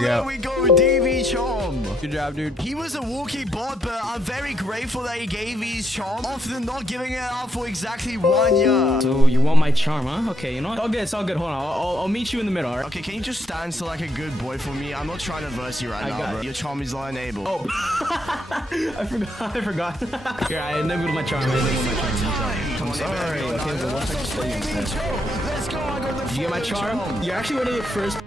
There we go, DV Charm. Good job, dude. He was a walkie bot, but I'm very grateful that he gave me his charm after not giving it out for exactly 1 year. So you want my charm, huh? Okay, you know what? All good. It's all good. Hold on. I'll meet you in the middle. All right? Okay, can you just stand still like a good boy for me? I'm not trying to verse you right now, bro. Your charm is not enabled. Oh, I forgot. Here, I enabled my charm. I'm sorry. Okay, but what's I show you instead? Let's go. I got the You get my charm? You're actually ready first.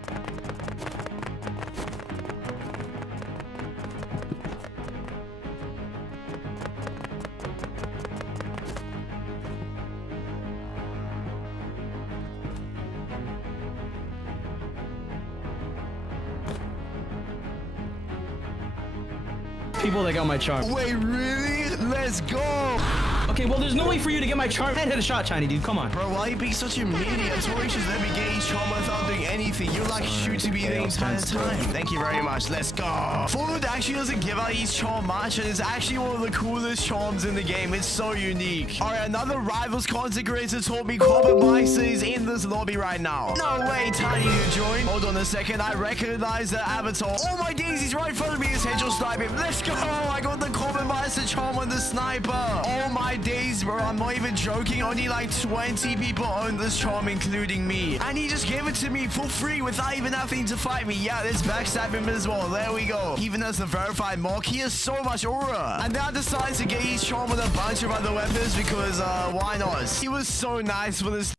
People that got my charm. Wait, really? Let's go. Okay, well, there's no way for you to get my charm and hit a shot, Shiny dude. Come on. Bro, why are you being such a meanie? I told you just let me get his charm without doing anything. You like shooting me the entire time. Thank you very much. Let's go. Forward actually doesn't give out his charm much, and it's actually one of the coolest charms in the game. It's so unique. All right, another Rivals content creator told me Corbin Meister is in this lobby right now. No way, Tiny, you join. Hold on a second. I recognize the avatar. Oh my days, he's right in front of me. His headshot sniping. Let's go. I got the Corbin Meister charm on the sniper. Oh my days, bro. I'm not even joking. Only like 20 people own this charm, including me. And he just gave it to me for free without even having to fight me. Yeah, let's backstab him as well. There we go. Even as a verified mock, he has so much aura. And now decides to get his charm with a bunch of other weapons because, why not? He was so nice with his...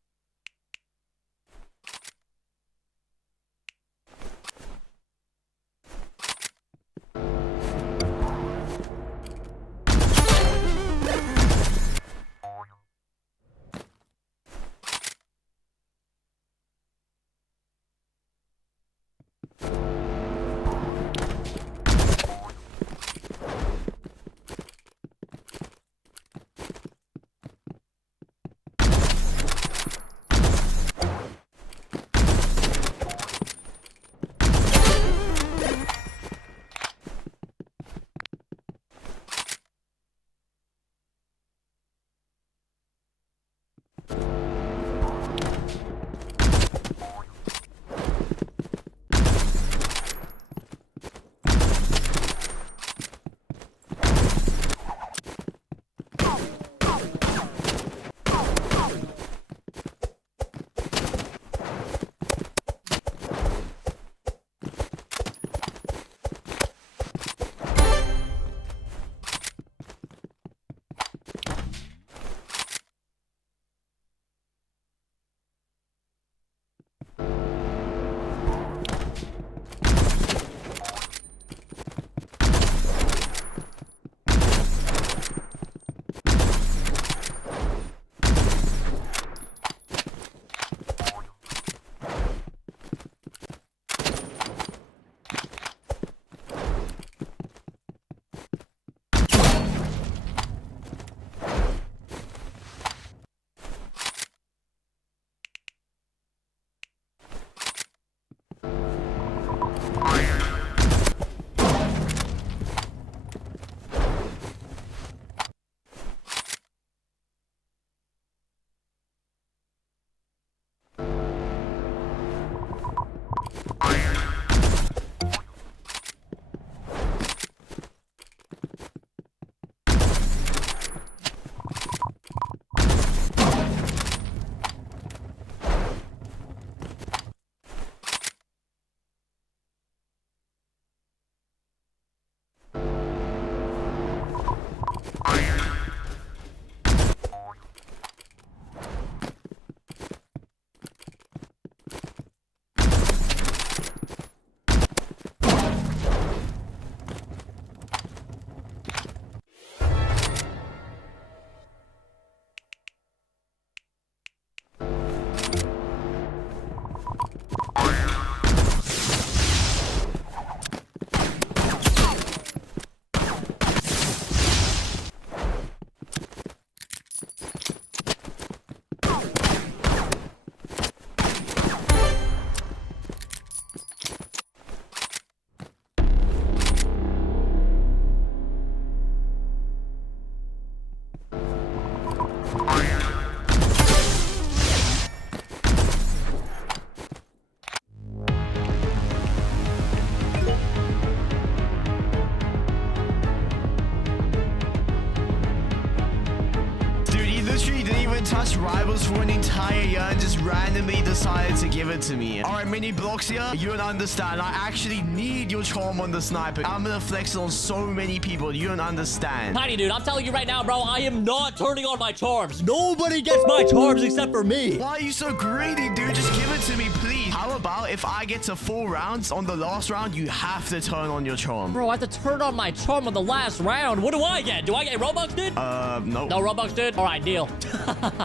touched rivals for an entire year and just randomly decided to give it to me. Alright, mini blocks here. You don't understand. I actually need your charm on the sniper. I'm gonna flex it on so many people. You don't understand. Tiny dude, I'm telling you right now, bro, I am not turning on my charms. Nobody gets my charms except for me. Why are you so greedy, dude? Just give it to me, please. How about if I get to 4 rounds, on the last round, you have to turn on your charm. Bro, I have to turn on my charm on the last round. What do I get? Do I get Robux, dude? No. No Robux, dude? All right, deal.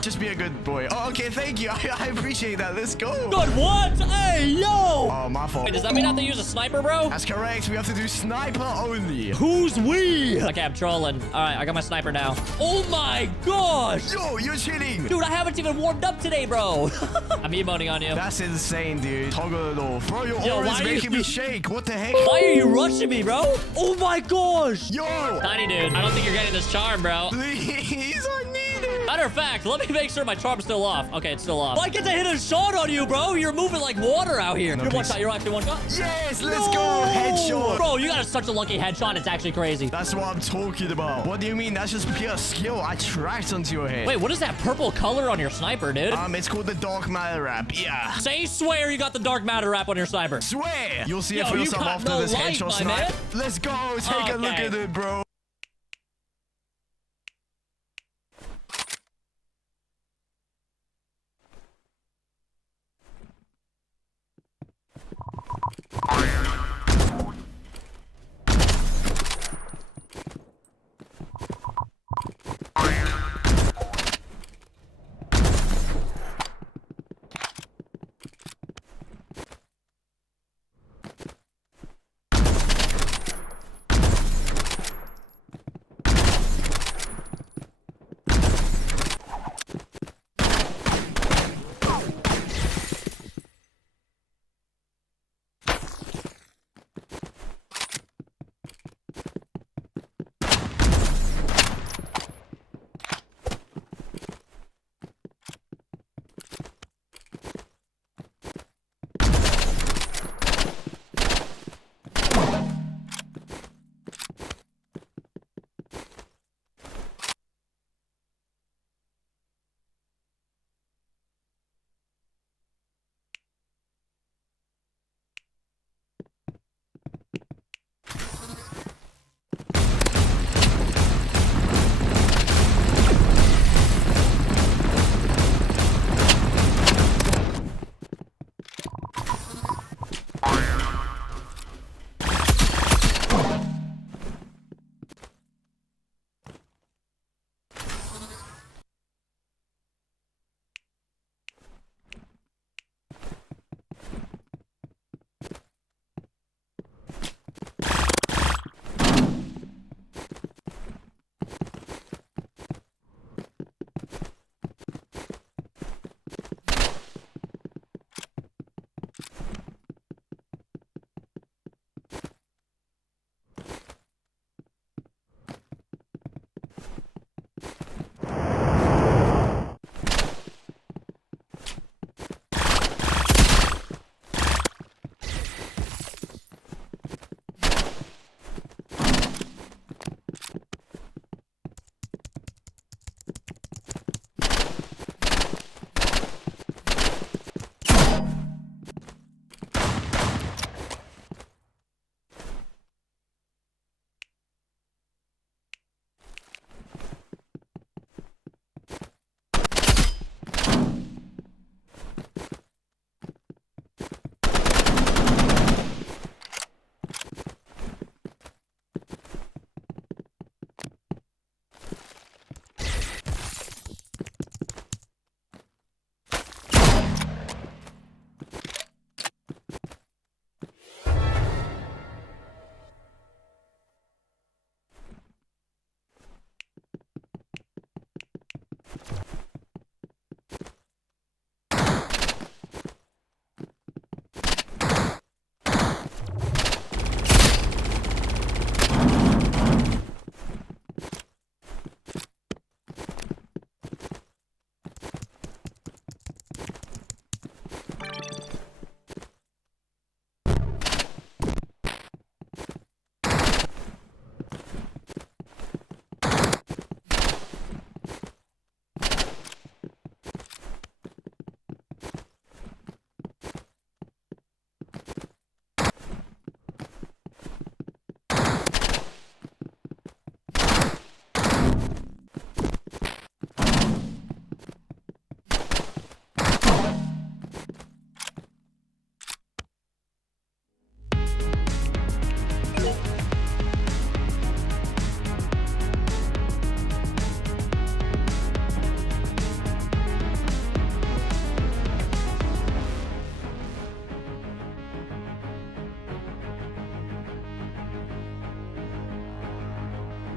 Just be a good boy. Oh, okay, thank you. I appreciate that. Let's go. Good, what? Hey, yo! Oh, my fault. Wait, does that mean I have to use a sniper, bro? That's correct. We have to do sniper only. Who's we? Okay, I'm trolling. All right, I got my sniper now. Oh my gosh! Yo, you're cheating. Dude, I haven't even warmed up today, bro. I'm emoting on you. That's insane, dude. Toggle it off. Bro, your Yo, aura why is are making you- me shake. What the heck? Why are you rushing me, bro? Oh my gosh! Yo, Tiny dude, I don't think you're getting this charm, bro. please, I need it. Matter of fact, let me make sure my charm's still off. Okay, it's still off. I get to hit a shot on you, bro. You're moving like water out here. No, You're one please. shot. You're actually one shot. Yes, let's No! go. Headshot. Bro, you got such a lucky headshot. It's actually crazy. That's what I'm talking about. What do you mean? That's just pure skill. I tracked onto your head. Wait, what is that purple color on your sniper, dude? It's called the Dark Matter wrap. Yeah. Say swear you got the dark matter wrap on your sniper. Swear. You'll see Yo, it for you yourself got after no this life, headshot my snipe. man. Let's go. Take a look Okay. at it, bro.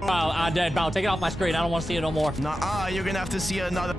Bro, I'm dead, bro. Take it off my screen. I don't want to see it no more. Nah, you're gonna have to see another.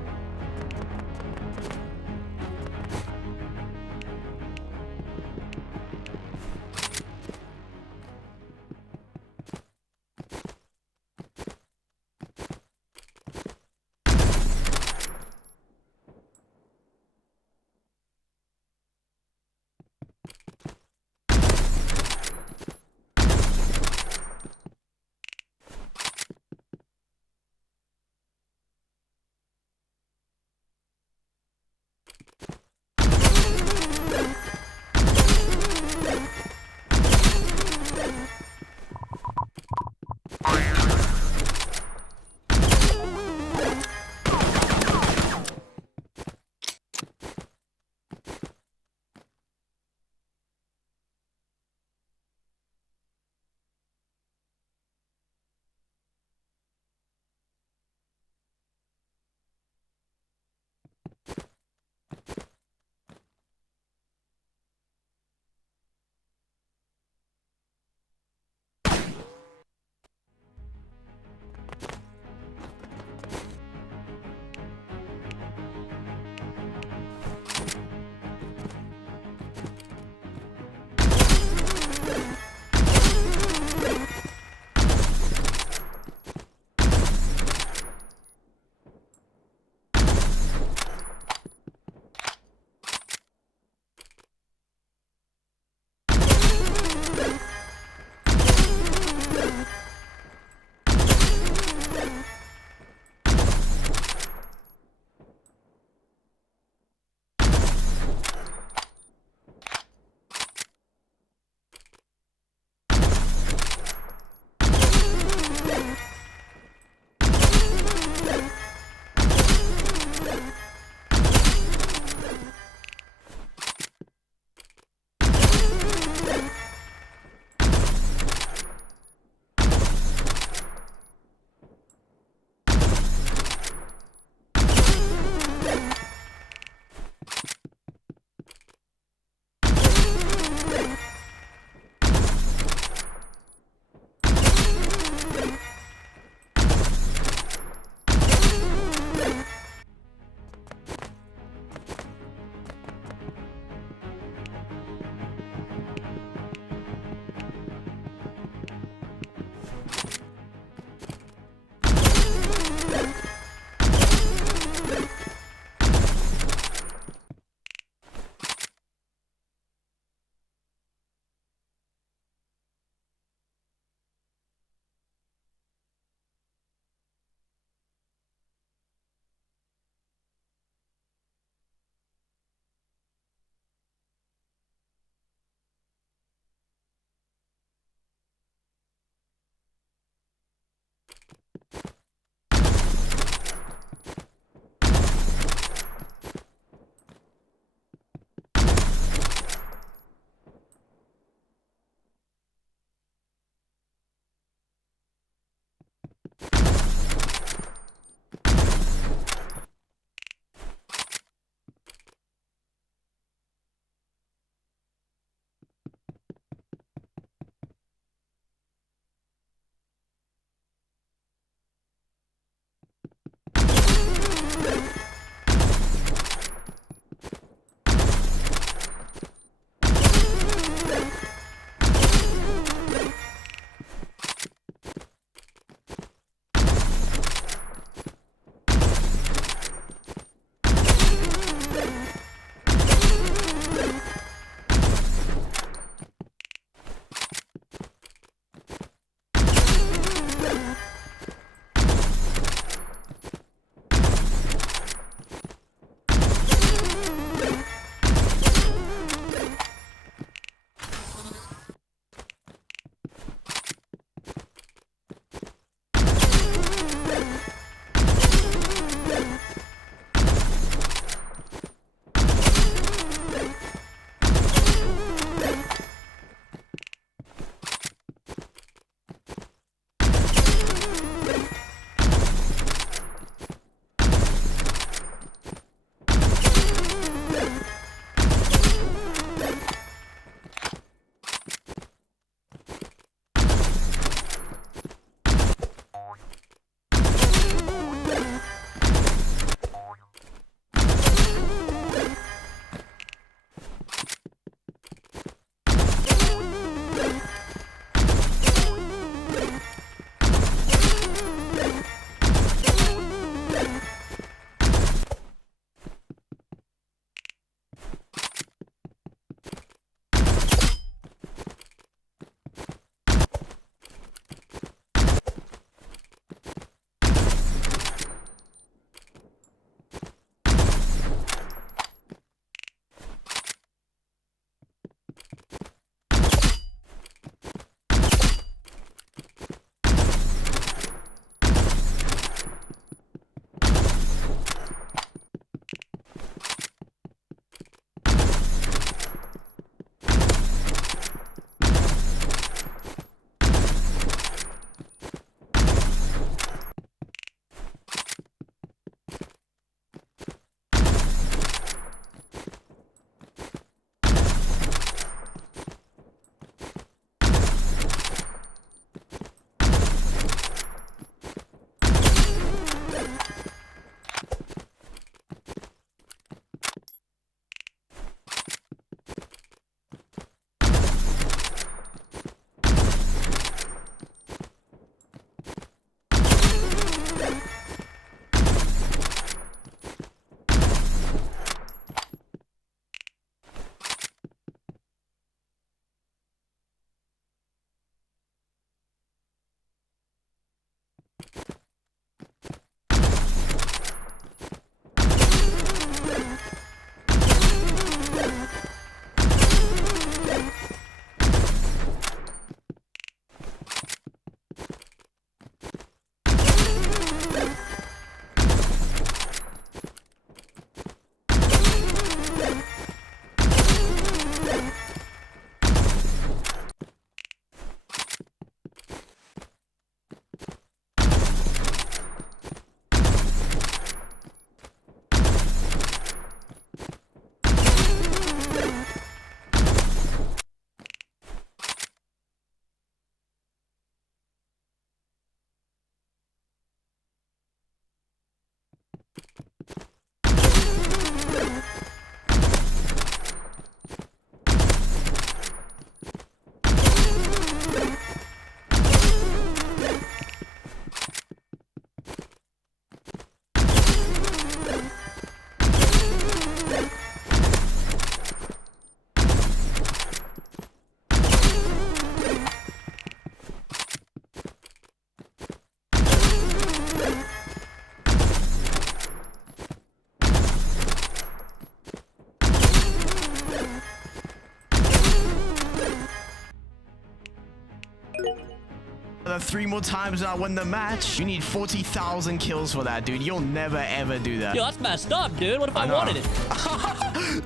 3 more times and I win the match. You need 40,000 kills for that, dude. You'll never ever do that. Yo, that's messed up, dude. What if I know. wanted it?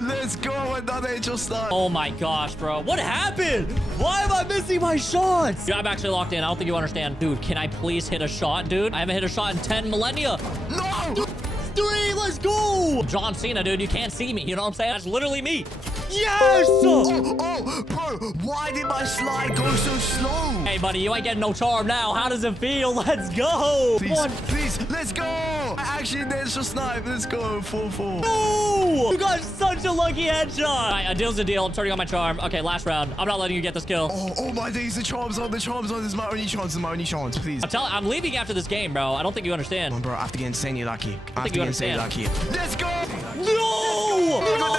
Let's go, another angel star. Oh my gosh, bro. What happened? Why am I missing my shots? Dude, I'm actually locked in. I don't think you understand. Dude, can I please hit a shot, dude? I haven't hit a shot in 10 millennia. No! 3, let's go. John Cena, dude. You can't see me. You know what I'm saying? That's literally me. Yes! Oh, bro, why did my slide go so slow? Hey, buddy, you ain't getting no charm now. How does it feel? Let's go. Please, One. please, let's go. I actually did just snipe. Let's go, 4-4. No! You got such a lucky headshot. All right, a deal's a deal. I'm turning on my charm. Okay, last round. I'm not letting you get this kill. Oh my days, the charm's on. This is my only chance, please. I'm leaving after this game, bro. I don't think you understand. Come on, bro, I have to get insanely lucky. I have to you get insanely understand. lucky. Let's go. No! No!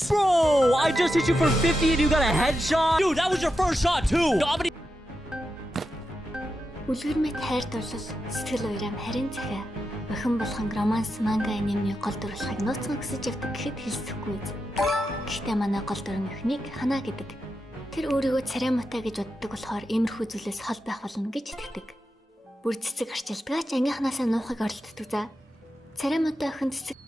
this. Bro, I just hit you for 50 and you got a headshot? Dude, that was your first shot too. Dominic. Үлгэр мэт хайр дурлал сэтгэл уйрам харин захиа охин болгон романс манга анимны гол дурлахыг нууцхан өсөж явдаг гэхэд хэлсэхгүй. Гэхдээ манай гол дүрэн өхнийг ханаа гэдэг. Тэр өөрийгөө царай муутай гэж боддог болохоор иймэрхүү зүйлээс хол байх болно гэж итгэдэг. Бүр цэцэг арчилдгаа ч ангийнхнаасаа нуухыг оролддог за. Царай муутай охин цэцэг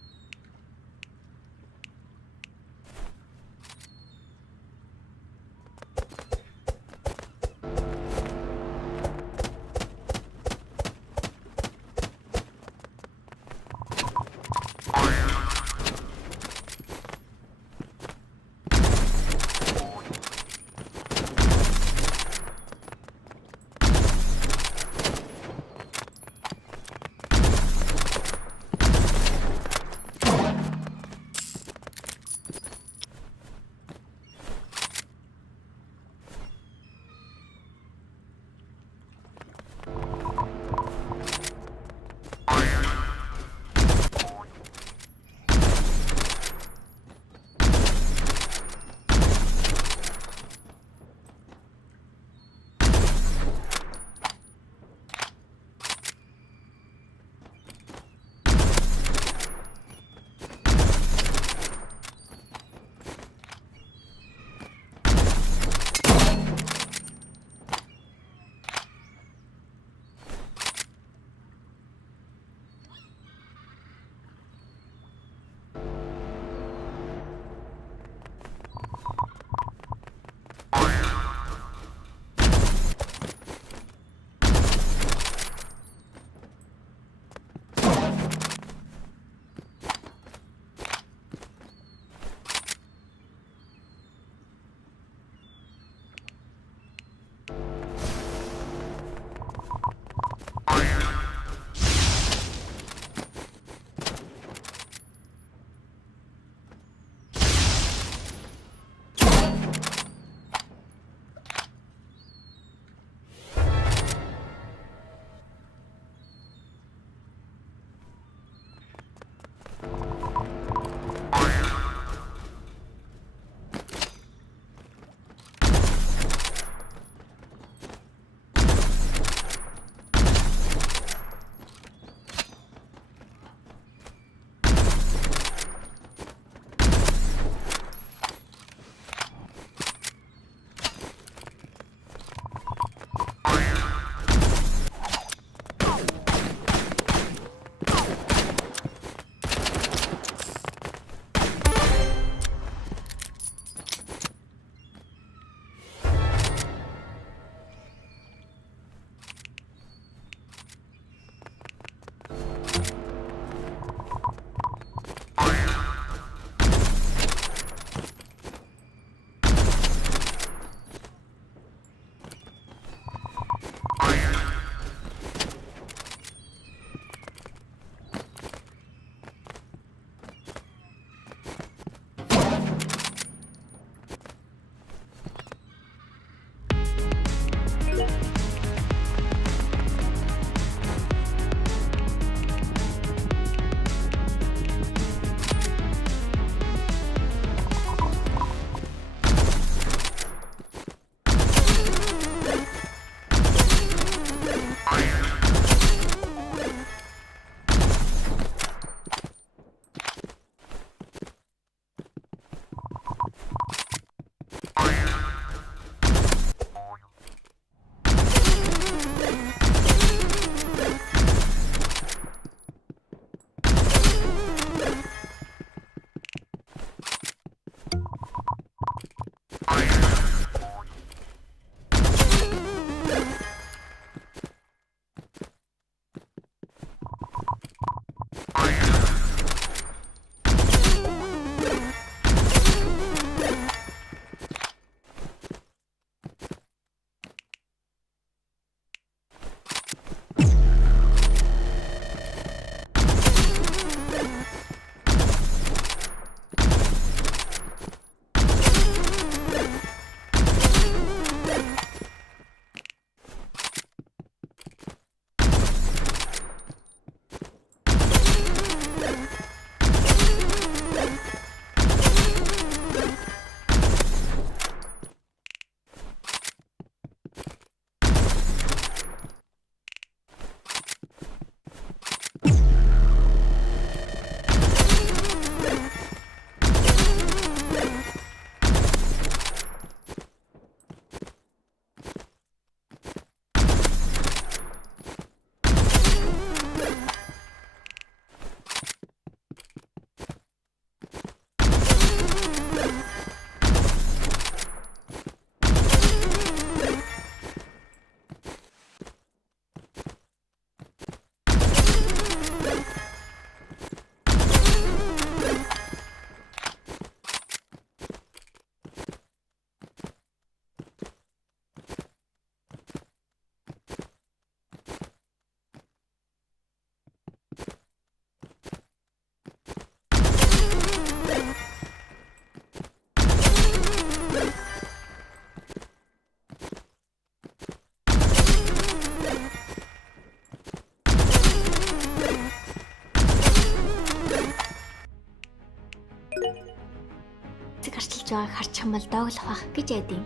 байгааг харчих юм бол дооглох бах гэж айдیں۔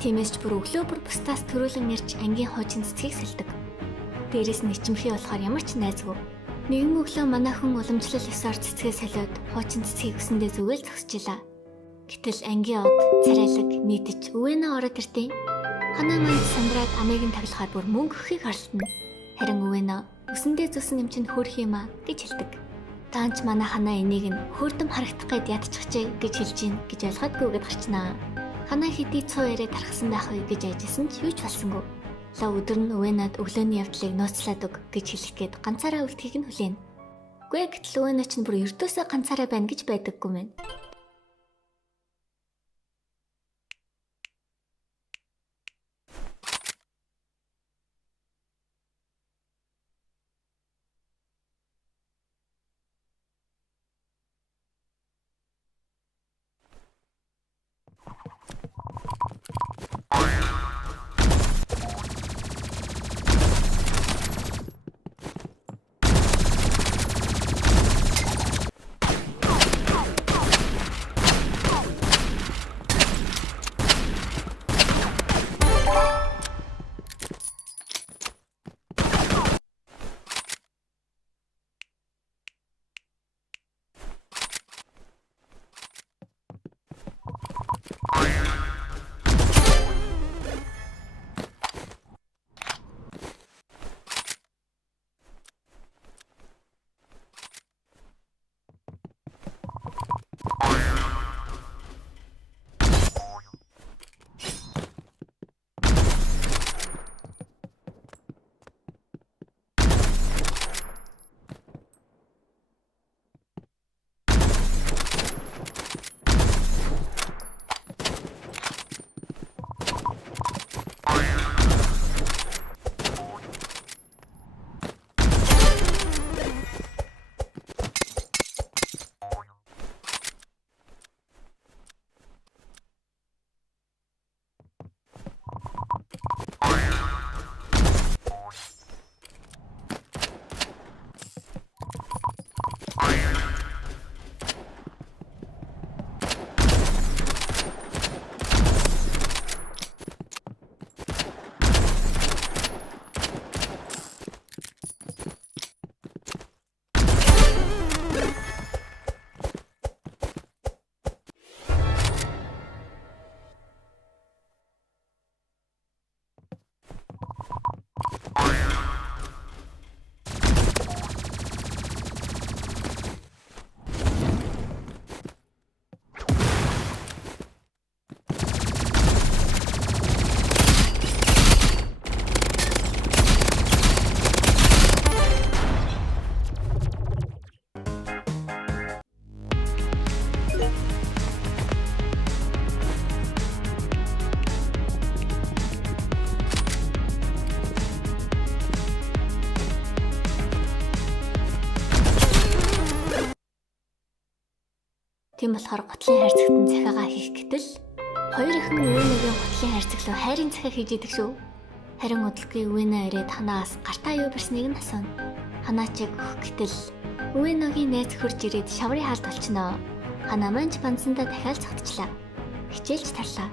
Тиймээс ч бүр өглөө бүр бусдаас төрүүлэн нэрч ангийн хуучин цэцгийг сэлдэг. Дээрээс нь ичимхий болохоор ямар ч найзгүй. Нэгэн өглөө манай хүн уламжлал ёсоор цэцгээ солиод хуучин цэцгийг өсөндөө зүгээл зогсчихлаа. Гэтэл ангийн од царайлаг нийтэж өвөнөө ороод иртээ. Ханаа маань сандраад амийг нь таглахаар бүр мөнгө өгөхийг харлтна. Харин өвөнөө өсөндөө зүсэн юм чинь хөөрх юм аа гэж хэлдэг. Таанч манай ханаа энийг нь хөөрдөм харагдах гээд ядчихжээ гэж хэлж гин гэж ойлгоодгүйгээд гарчнаа. Ханаа хэдий цуу яриад тархсан байх вэ гэж айжсэн ч юу ч болсонгүй. Лав өдөр нь өвөнөд өглөөний явдлыг нууцлаад өг гэж хэлэх гээд ганцаараа үлдэхийг нь хүлээнэ. Гүй гэтэл өвөнөө чинь бүр ердөөсөө ганцаараа байна гэж байдаггүй мэн. Тийм болохоор готлын хайрцагтан захиагаа хийх гэтэл хоёр ихэнх өвөнөгийн готлын хайрцаг руу хайрын захиа хийж идэг шүү. Харин удалгүй өвөнөө ирээд ханаас гартаа юу барсныг нь асууна. Ханаа чиг өгөх гэтэл өвөнөгийн найз хурж ирээд шаврын хаалт болчихноо. Ханаа маань ч бандсандаа дахиад цогтчлаа. Хичээлж тарлаа.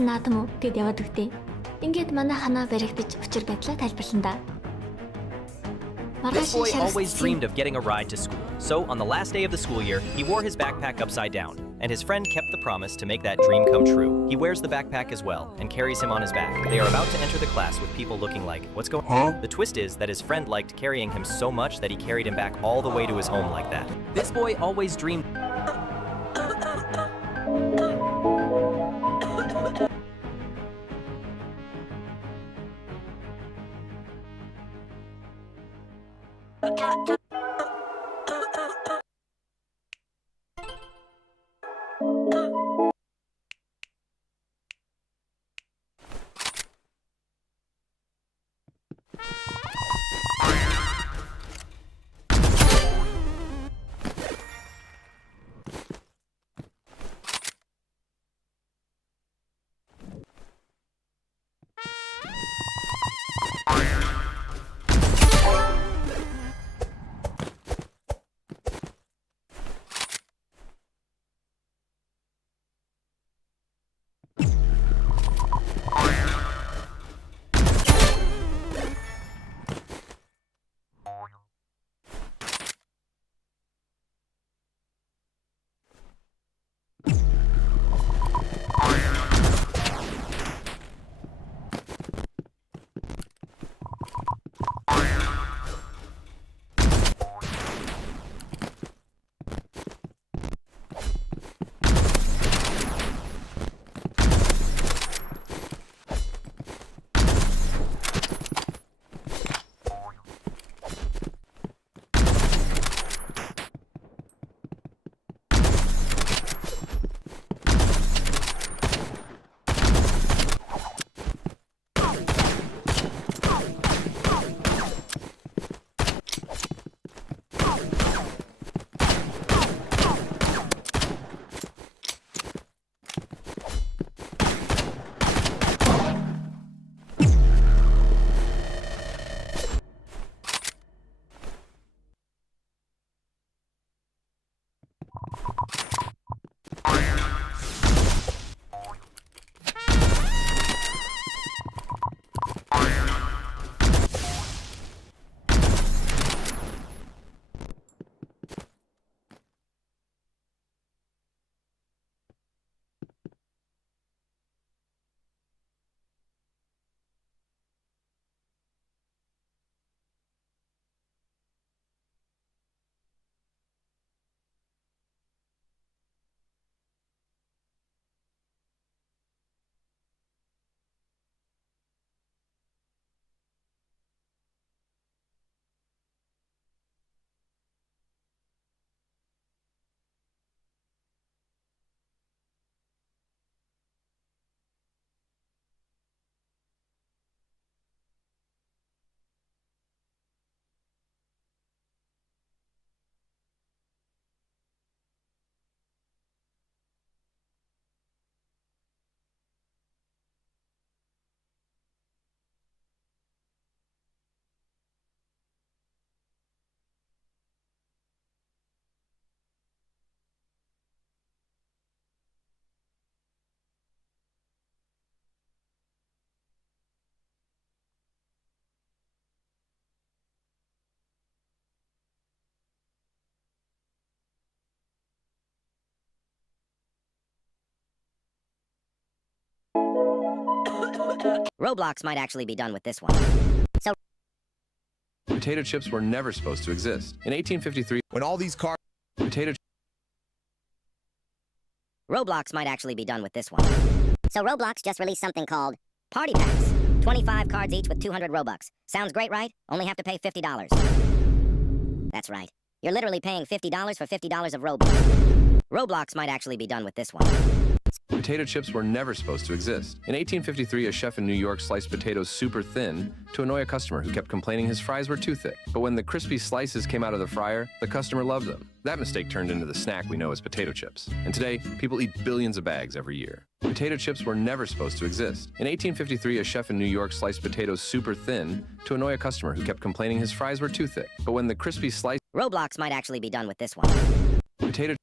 Наадам уу гэд яваад өгдөө. Ингээд манай ханаа баригдаж учир байдлаа тайлбарлана да. This boy always dreamed of getting a ride to school. So, on the last day of the school year, he wore his backpack upside down. And his friend kept the promise to make that dream come true. He wears the backpack as well and carries him on his back. They are about to enter the class with people looking like, what's going on? The twist is that his friend liked carrying him so much that he carried him back all the way to his home like that. This boy always dreamed. Roblox might actually be done with this one. So Potato chips were never supposed to exist. In 1853, when all these cars... Roblox might actually be done with this one. So Roblox just released something called Party Packs. 25 cards each with 200 Robux. Sounds great, right? Only have to pay $50. That's right. You're literally paying $50 for $50 of Robux. Roblox might actually be done with this one. Potato chips were never supposed to exist. In 1853, a chef in New York sliced potatoes super thin to annoy a customer who kept complaining his fries were too thick. But when the crispy slices came out of the fryer, the customer loved them. That mistake turned into the snack we know as potato chips. And today, people eat billions of bags every year. Potato chips were never supposed to exist. In 1853, a chef in New York sliced potatoes super thin to annoy a customer who kept complaining his fries were too thick. But when the crispy slice... Roblox might actually be done with this one.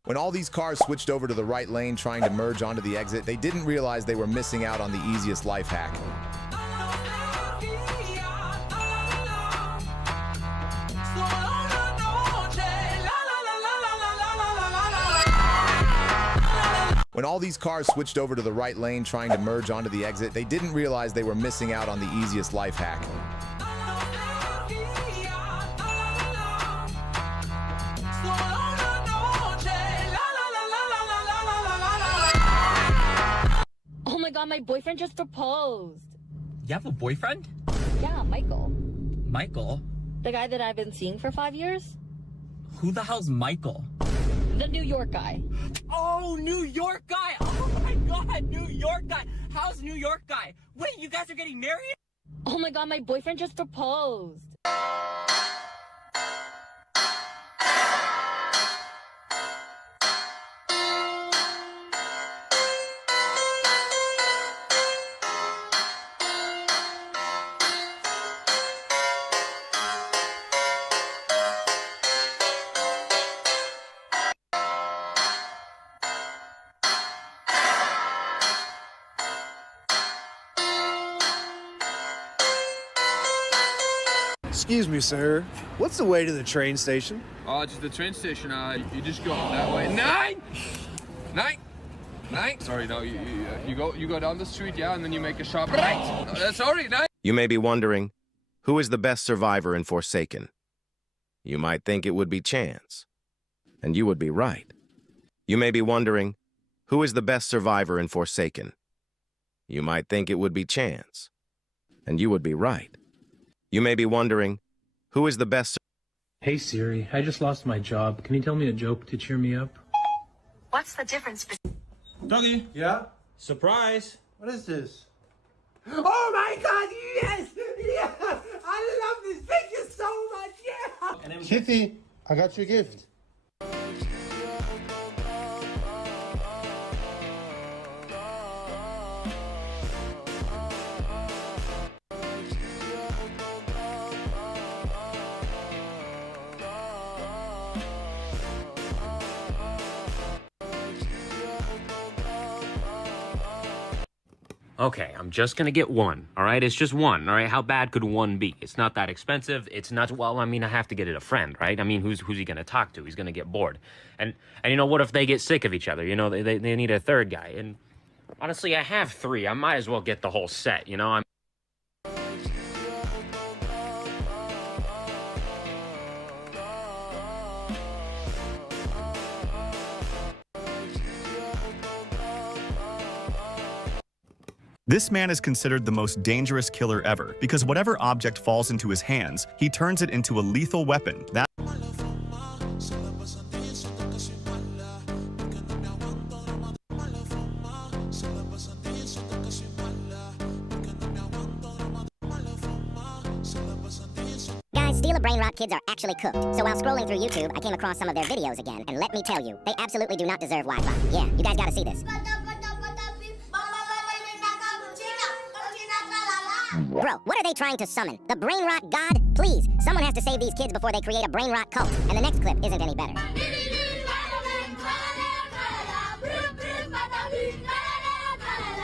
When all these cars switched over to the right lane trying to merge onto the exit, they didn't realize they were missing out on the easiest life hack. When all these cars switched over to the right lane trying to merge onto the exit, they didn't realize they were missing out on the easiest life hack. Oh my god, my boyfriend just proposed. You have a boyfriend? Yeah, Michael. Michael? The guy that I've been seeing for 5 years? Who the hell's Michael? The New York guy. Oh, New York guy! Oh my god, New York guy! How's New York guy? Wait, you guys are getting married? Oh my god, my boyfriend just proposed. Excuse me, sir. What's the way to the train station? To the train station, you just go that way. Nine. Sorry, no, you go down the street, yeah, and then you make a sharp right. Sorry, 9. You may be wondering, who is the best survivor in Forsaken? You might think it would be Chance, and you would be right. You may be wondering, who is the best survivor in Forsaken? You might think it would be Chance, and you would be right. You may be wondering, who is the best... Hey Siri, I just lost my job. Can you tell me a joke to cheer me up? What's the difference between... Doggy. Yeah? Surprise! What is this? Oh my god, yes! Yes! I love this picture so much, yeah! Kitty, I got you a gift. Okay, I'm just gonna get one, all right? It's just one, all right? How bad could one be? It's not that expensive. It's not, well, I mean, I have to get it a friend, right? I mean, who's he gonna talk to? He's gonna get bored. And you know, what if they get sick of each other? You know, they need a third guy. And honestly, I have 3. I might as well get the whole set, you know? This man is considered the most dangerous killer ever because whatever object falls into his hands, he turns it into a lethal weapon. Guys, Steal a Brain Rot kids are actually cooked. So while scrolling through YouTube, I came across some of their videos again, and let me tell you, they absolutely do not deserve Wi-Fi. Yeah, you guys gotta see this. Bro, what are they trying to summon? The Brain Rot God? Please, someone has to save these kids before they create a Brain Rot cult. And the next clip isn't any better.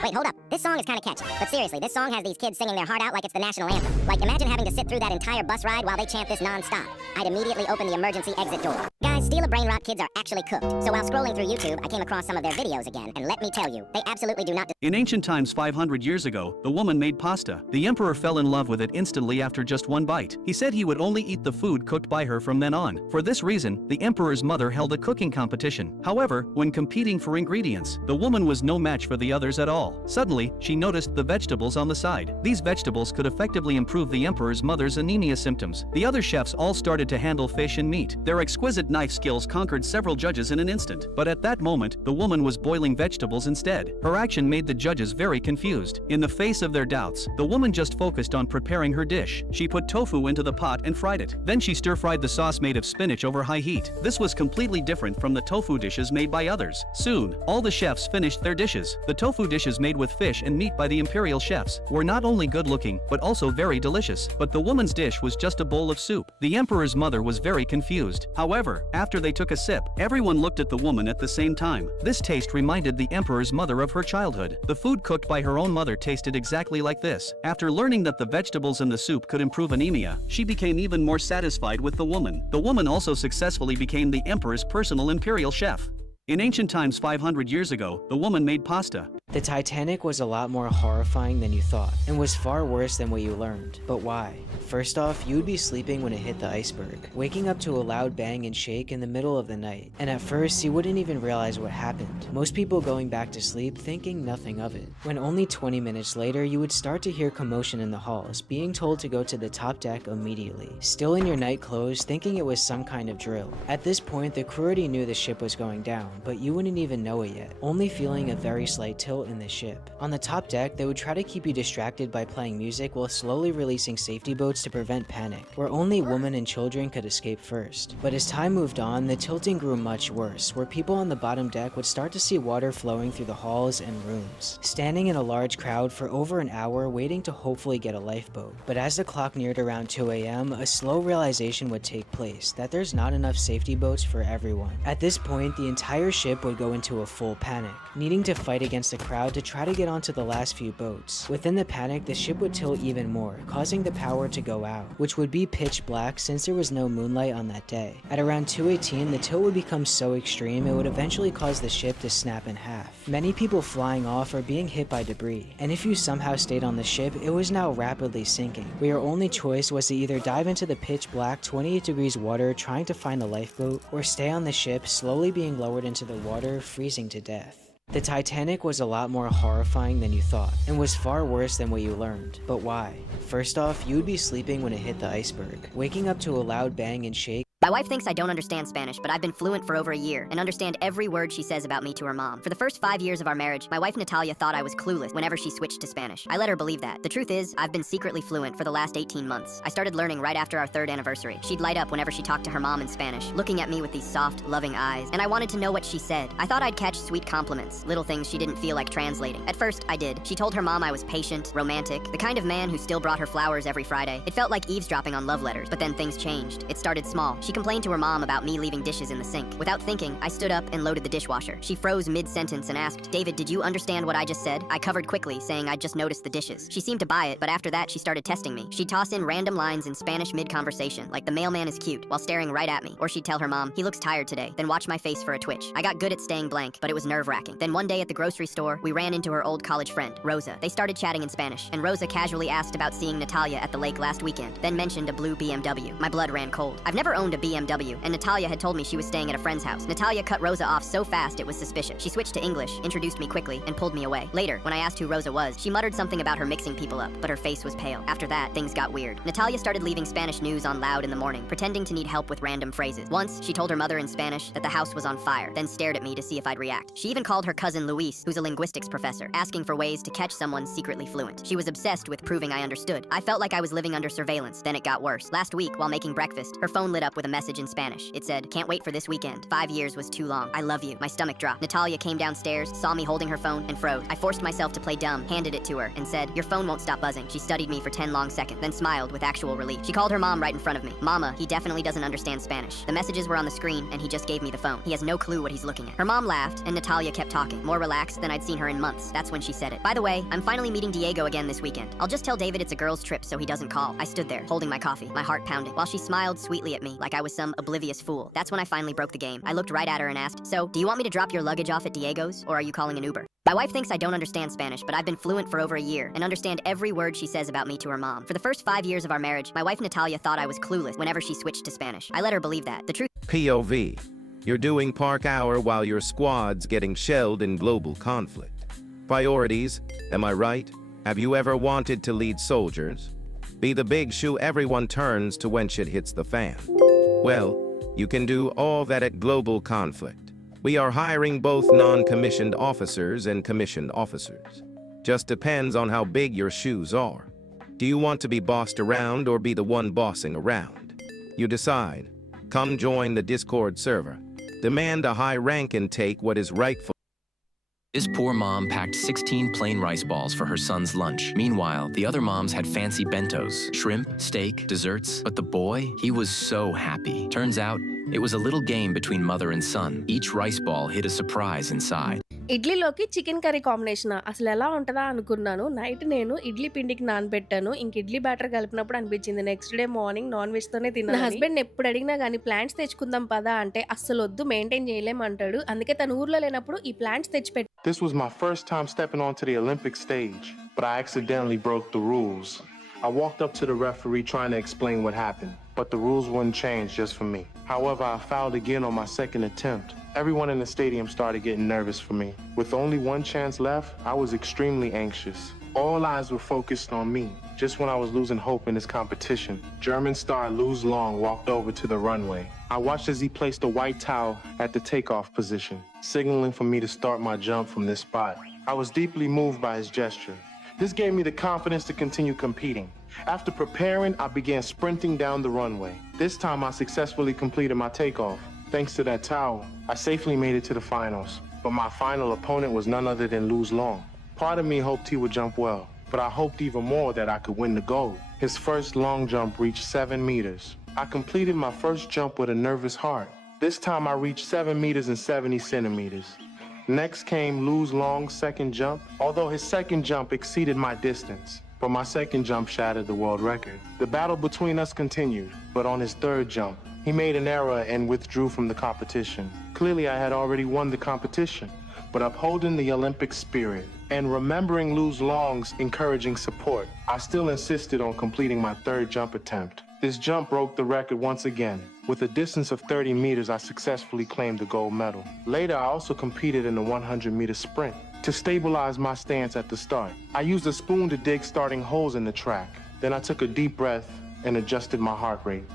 Wait, hold up. This song is kind of catchy. But seriously, this song has these kids singing their heart out like it's the national anthem. Like, imagine having to sit through that entire bus ride while they chant this non-stop. I'd immediately open the emergency exit door. Guys, Steel of Brain Rot kids are actually cooked. So while scrolling through YouTube, I came across some of their videos again, and let me tell you, they absolutely do not. In ancient times 500 years ago, the woman made pasta. The emperor fell in love with it instantly after just one bite. He said he would only eat the food cooked by her from then on. For this reason, the emperor's mother held a cooking competition. However, when competing for ingredients, the woman was no match for the others at all. Suddenly, she noticed the vegetables on the side. These vegetables could effectively improve the emperor's mother's anemia symptoms. The other chefs all started to handle fish and meat. Their exquisite knife skills conquered several judges in an instant. But at that moment, the woman was boiling vegetables instead. Her action made the judges very confused. In the face of their doubts, the woman just focused on preparing her dish. She put tofu into the pot and fried it. Then she stir-fried the sauce made of spinach over high heat. This was completely different from the tofu dishes made by others. Soon, all the chefs finished their dishes. The tofu dishes made with fish and meat by the imperial chefs were not only good-looking, but also very delicious. But the woman's dish was just a bowl of soup. The emperor's mother was very confused. However, after they took a sip, everyone looked at the woman at the same time. This taste reminded the emperor's mother of her childhood. The food cooked by her own mother tasted exactly like this. After learning that the vegetables in the soup could improve anemia, she became even more satisfied with the woman. The woman also successfully became the emperor's personal imperial chef. In ancient times 500 years ago, the woman made pasta. The Titanic was a lot more horrifying than you thought, and was far worse than what you learned. But why? First off, you would be sleeping when it hit the iceberg, waking up to a loud bang and shake in the middle of the night. And at first, you wouldn't even realize what happened. Most people going back to sleep thinking nothing of it. When only 20 minutes later, you would start to hear commotion in the halls, being told to go to the top deck immediately. Still in your night clothes, thinking it was some kind of drill. At this point, the crew already knew the ship was going down, but you wouldn't even know it yet, only feeling a very slight tilt in the ship. On the top deck, they would try to keep you distracted by playing music while slowly releasing safety boats to prevent panic, where only women and children could escape first. But as time moved on, the tilting grew much worse, where people on the bottom deck would start to see water flowing through the halls and rooms, standing in a large crowd for over an hour waiting to hopefully get a lifeboat. But as the clock neared around 2 AM, a slow realization would take place that there's not enough safety boats for everyone. At this point, the entire ship would go into a full panic, needing to fight against the crowd to try to get onto the last few boats. Within the panic, the ship would tilt even more, causing the power to go out, which would be pitch black since there was no moonlight on that day. At around 2:18, the tilt would become so extreme it would eventually cause the ship to snap in half. Many people flying off or being hit by debris, and if you somehow stayed on the ship, it was now rapidly sinking, where your only choice was to either dive into the pitch black 28 degrees water trying to find a lifeboat, or stay on the ship slowly being lowered into the water, freezing to death. The Titanic was a lot more horrifying than you thought, and was far worse than what you learned. But why? First off, you would be sleeping when it hit the iceberg, waking up to a loud bang and shake. My wife thinks I don't understand Spanish, but I've been fluent for over a year and understand every word she says about me to her mom. For the first 5 years of our marriage, my wife Natalia thought I was clueless whenever she switched to Spanish. I let her believe that. The truth is, I've been secretly fluent for the last 18 months. I started learning right after our 3rd anniversary. She'd light up whenever she talked to her mom in Spanish, looking at me with these soft, loving eyes, and I wanted to know what she said. I thought I'd catch sweet compliments, little things she didn't feel like translating. At first, I did. She told her mom I was patient, romantic, the kind of man who still brought her flowers every Friday. It felt like eavesdropping on love letters, but then things changed. It started small. She complained to her mom about me leaving dishes in the sink. Without thinking, I stood up and loaded the dishwasher. She froze mid-sentence and asked, "David, did you understand what I just said?" I covered quickly, saying I'd just noticed the dishes. She seemed to buy it, but after that, she started testing me. She'd toss in random lines in Spanish mid-conversation, like "the mailman is cute," while staring right at me. Or she'd tell her mom, "He looks tired today," then watch my face for a twitch. I got good at staying blank, but it was nerve-wracking. Then one day at the grocery store, we ran into her old college friend, Rosa. They started chatting in Spanish, and Rosa casually asked about seeing Natalia at the lake last weekend, then mentioned a blue BMW. My blood ran cold. I've never owned a BMW, and Natalia had told me she was staying at a friend's house. Natalia cut Rosa off so fast it was suspicious. She switched to English, introduced me quickly, and pulled me away. Later, when I asked who Rosa was, she muttered something about her mixing people up, but her face was pale. After that, things got weird. Natalia started leaving Spanish news on loud in the morning, pretending to need help with random phrases. Once, she told her mother in Spanish that the house was on fire, then stared at me to see if I'd react. She even called her cousin Luis, who's a linguistics professor, asking for ways to catch someone secretly fluent. She was obsessed with proving I understood. I felt like I was living under surveillance. Then it got worse. Last week, while making breakfast, her phone lit up with a message in Spanish. It said, "Can't wait for this weekend. 5 years was too long. I love you." My stomach dropped. Natalia came downstairs, saw me holding her phone, and froze. I forced myself to play dumb, handed it to her, and said, "Your phone won't stop buzzing." She studied me for 10 long seconds, then smiled with actual relief. She called her mom right in front of me. "Mama, he definitely doesn't understand Spanish. The messages were on the screen, and he just gave me the phone. He has no clue what he's looking at." Her mom laughed, and Natalia kept talking, more relaxed than I'd seen her in months. That's when she said it. "By the way, I'm finally meeting Diego again this weekend. I'll just tell David it's a girl's trip so he doesn't call." I stood there, holding my coffee, my heart pounding, while she smiled sweetly at me, like I was some oblivious fool. That's when I finally broke the game. I looked right at her and asked, "So, do you want me to drop your luggage off at Diego's, or are you calling an Uber?" My wife thinks I don't understand Spanish, but I've been fluent for over a year and understand every word she says about me to her mom. For the first 5 years of our marriage, my wife Natalia thought I was clueless whenever she switched to Spanish. I let her believe that. The truth POV. You're doing park hour while your squad's getting shelled in global conflict. Priorities, am I right? Have you ever wanted to lead soldiers? Be the big shoe everyone turns to when shit hits the fan. Well, you can do all that at global conflict. We are hiring both non-commissioned officers and commissioned officers. Just depends on how big your shoes are. Do you want to be bossed around or be the one bossing around? You decide. Come join the Discord server. Demand a high rank and take what is rightful. This poor mom packed 16 plain rice balls for her son's lunch. Meanwhile, the other moms had fancy bentos, shrimp, steak, desserts. But the boy, he was so happy. Turns out, it was a little game between mother and son. Each rice ball hid a surprise inside. ఇడ్లీలోకి chicken curry combination అసలు ఎలా ఉంటుందా అనుకున్నాను. Night నేను ఇడ్లీ పిండికి నానబెట్టాను. ఇంక idli batter కలిపినప్పుడు అనిపించింది next day morning non veg తోనే తిన్నాను. నా హస్బెండ్ ఎప్పుడు అడిగినా కానీ ప్లాంట్స్ తెచ్చుకుందాం పదా అంటే అస్సలు వద్దు, మెయింటైన్ చేయలేమంటాడు. అందుకే తన ఊర్లో లేనప్పుడు ఈ plants తెచ్చిపెట్టి. This was my first time stepping onto the Olympic stage, but I accidentally broke the rules. I walked up to the referee trying to explain what happened, but the rules wouldn't change just for me. However, I fouled again on my second attempt. Everyone in the stadium started getting nervous for me. With only one chance left, I was extremely anxious. All eyes were focused on me. Just when I was losing hope in this competition, German star Luz Long walked over to the runway. I watched as he placed a white towel at the takeoff position, signaling for me to start my jump from this spot. I was deeply moved by his gesture. This gave me the confidence to continue competing. After preparing, I began sprinting down the runway. This time I successfully completed my takeoff. Thanks to that towel, I safely made it to the finals. But my final opponent was none other than Luz Long. Part of me hoped he would jump well, but I hoped even more that I could win the gold. His first long jump reached 7 meters. I completed my first jump with a nervous heart. This time I reached 7 meters and 70 centimeters. Next came Luz Long's second jump, although his second jump exceeded my distance. But my second jump shattered the world record. The battle between us continued, but on his third jump, he made an error and withdrew from the competition. Clearly, I had already won the competition, but upholding the Olympic spirit and remembering Luz Long's encouraging support, I still insisted on completing my third jump attempt. This jump broke the record once again. With a distance of 30 meters, I successfully claimed the gold medal. Later, I also competed in the 100-meter sprint. To stabilize my stance at the start, I used a spoon to dig starting holes in the track. Then I took a deep breath and adjusted my heart rate.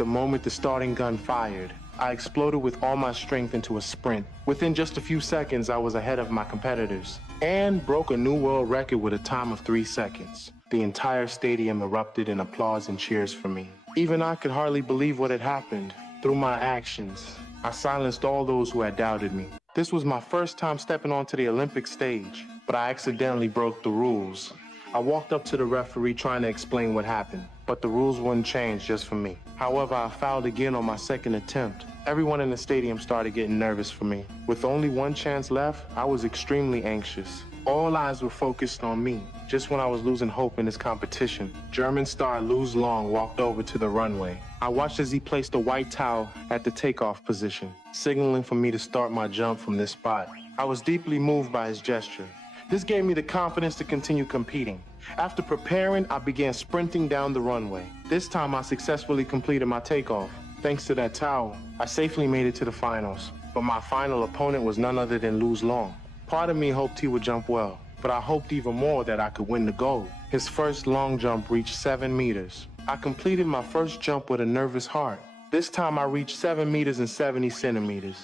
The moment the starting gun fired, I exploded with all my strength into a sprint. Within just a few seconds, I was ahead of my competitors and broke a new world record with a time of 3 seconds. The entire stadium erupted in applause and cheers for me. Even I could hardly believe what had happened. Through my actions, I silenced all those who had doubted me. This was my first time stepping onto the Olympic stage, but I accidentally broke the rules. I walked up to the referee trying to explain what happened, but the rules wouldn't change just for me. However, I fouled again on my second attempt. Everyone in the stadium started getting nervous for me. With only one chance left, I was extremely anxious. All eyes were focused on me. Just when I was losing hope in this competition, German star Luz Long walked over to the runway. I watched as he placed a white towel at the takeoff position, signaling for me to start my jump from this spot. I was deeply moved by his gesture. This gave me the confidence to continue competing. After preparing, I began sprinting down the runway. This time I successfully completed my takeoff. Thanks to that towel, I safely made it to the finals. But my final opponent was none other than Luz Long. Part of me hoped he would jump well, but I hoped even more that I could win the gold. His first long jump reached 7 meters. I completed my first jump with a nervous heart. This time I reached 7 meters and 70 centimeters.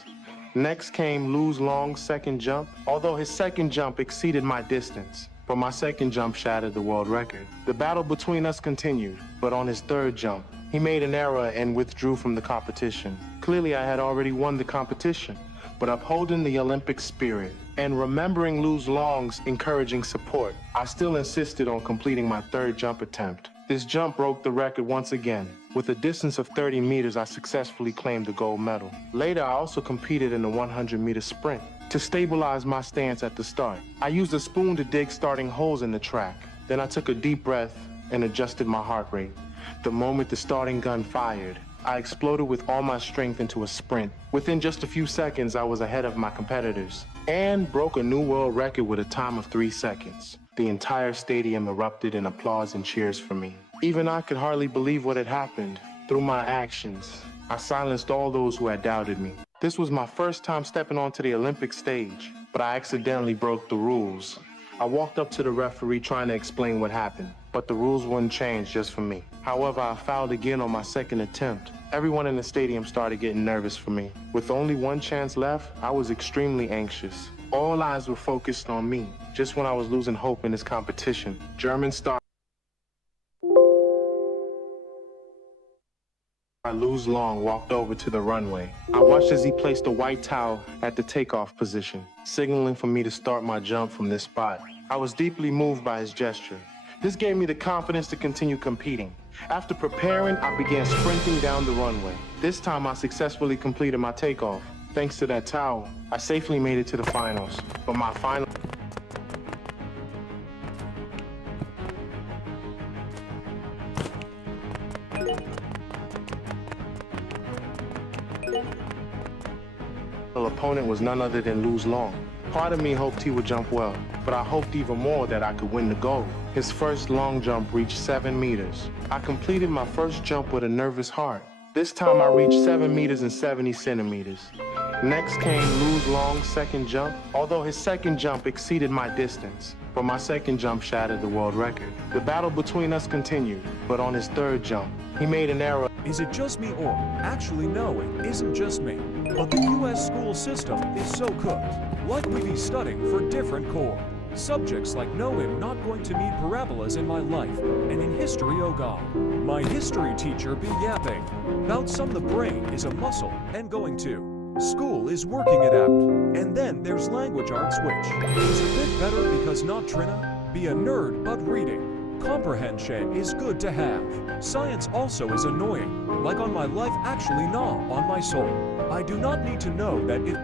Next came Luz Long's second jump, although his second jump exceeded my distance. But my second jump shattered the world record. The battle between us continued, but on his third jump, he made an error and withdrew from the competition. Clearly, I had already won the competition, but upholding the Olympic spirit and remembering Luz Long's encouraging support, I still insisted on completing my third jump attempt. This jump broke the record once again. With a distance of 30 meters, I successfully claimed the gold medal. Later, I also competed in the 100-meter sprint. To stabilize my stance at the start, I used a spoon to dig starting holes in the track. Then I took a deep breath and adjusted my heart rate. The moment the starting gun fired, I exploded with all my strength into a sprint. Within just a few seconds, I was ahead of my competitors and broke a new world record with a time of 3 seconds. The entire stadium erupted in applause and cheers for me. Even I could hardly believe what had happened. Through my actions, I silenced all those who had doubted me. This was my first time stepping onto the Olympic stage, but I accidentally broke the rules. I walked up to the referee trying to explain what happened, but the rules wouldn't change just for me. However, I fouled again on my second attempt. Everyone in the stadium started getting nervous for me. With only one chance left, I was extremely anxious. All eyes were focused on me. Just when I was losing hope in this competition, German star Luz Long walked over to the runway. I watched as he placed a white towel at the takeoff position, signaling for me to start my jump from this spot. I was deeply moved by his gesture. This gave me the confidence to continue competing. After preparing, I began sprinting down the runway. This time I successfully completed my takeoff. Thanks to that towel, I safely made it to the finals. But my final opponent was none other than Luz Long. Part of me hoped he would jump well, but I hoped even more that I could win the gold. His first long jump reached 7 meters. I completed my first jump with a nervous heart. This time I reached 7 meters and 70 centimeters. Next came Luz Long's second jump, although his second jump exceeded my distance, but my second jump shattered the world record. The battle between us continued, but on his third jump, he made an error. Is it just me or? Actually, no, it isn't just me. But the U.S. school system is so cooked. Like we be studying for different core. Subjects like no, I'm not going to need parabolas in my life. And in history, oh God, my history teacher be yapping about some the brain is a muscle and going to. School is working it out. And then there's language arts, which is a bit better because not Trina, be a nerd but reading. Comprehension is good to have. Science also is annoying, like on my life actually nah, on my soul. I do not need to know that it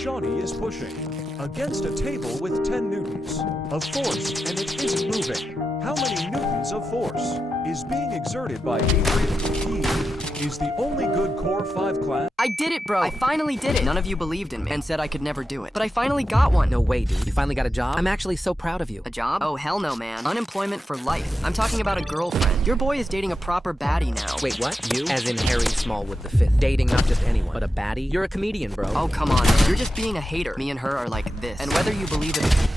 Johnny is pushing against a table with 10 newtons of force and it isn't moving. How many newtons of force? is being exerted by Adrian. He is the only good Core 5 class. I did it, bro. I finally did it. None of you believed in me and said I could never do it. But I finally got one. No way, dude. You finally got a job? I'm actually so proud of you. A job? Oh, hell no, man. Unemployment for life. I'm talking about a girlfriend. Your boy is dating a proper baddie now. Wait, what? You? As in Harry Smallwood the Fifth. Dating not just anyone, but a baddie? You're a comedian, bro. Oh, come on, man. You're just being a hater. Me and her are like this. And whether you believe it...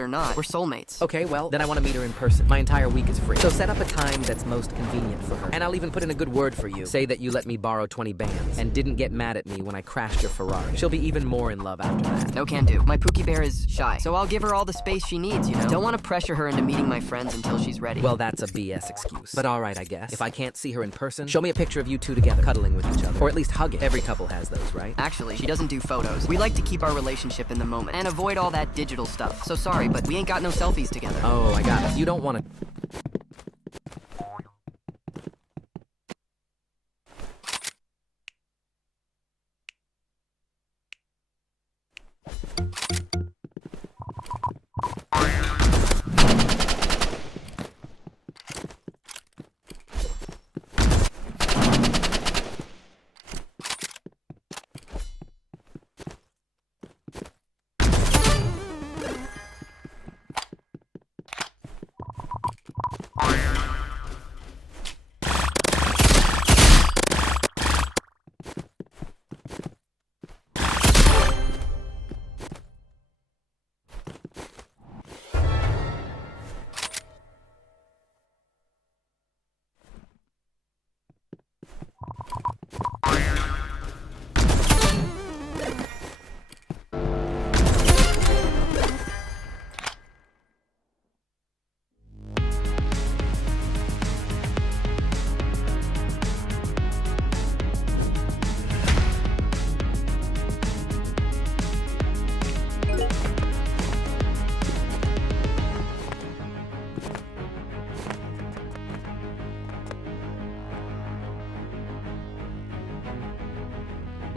it or not, we're soulmates. Okay, well, then I want to meet her in person. My entire week is free. So set up a time that's most convenient for her. And I'll even put in a good word for you. Say that you let me borrow 20 bands and didn't get mad at me when I crashed your Ferrari. She'll be even more in love after that. No can do. My Pookie Bear is shy, so I'll give her all the space she needs, you know? Don't want to pressure her into meeting my friends until she's ready. Well, that's a BS excuse. But all right, I guess. If I can't see her in person, show me a picture of you two together, cuddling with each other. Or at least hugging. Every couple has those, right? Actually, she doesn't do photos. We like to keep our relationship in the moment and avoid all that digital stuff. So sorry, but we ain't got no selfies together. Oh, I got it. You don't want to...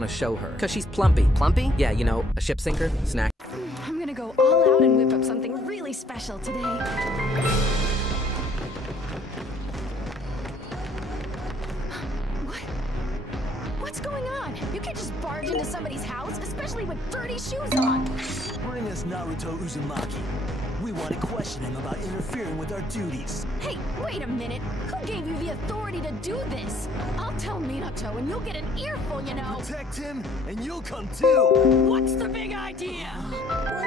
show her. Because she's plumpy. Plumpy? Yeah, you know, a ship sinker, snack. I'm gonna go all out and whip up something really special today. What? What's going on? You can't just barge into somebody's house, especially with dirty shoes on. Bring us Naruto Uzumaki. We want to question him about interfering with our duties. Hey, wait a minute. Who gave you the authority to do this? I'll tell Minato and you'll get an earful, you know. Protect him and you'll come too. What's the big idea?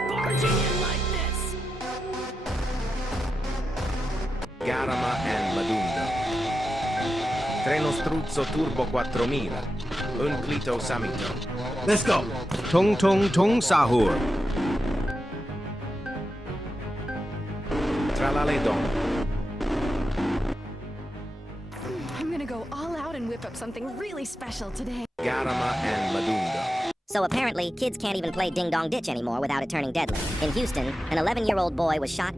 Barging in like this. Garama and Madunda. Treno Struzzo Turbo 4000. Un Clito Samito. Let's go. Tung Tung Tung Sahur. Tralaledon. I'm gonna go all out and whip up something really special today. Garama and Madunda. So apparently, kids can't even play Ding Dong Ditch anymore without it turning deadly. In Houston, an 11-year-old boy was shot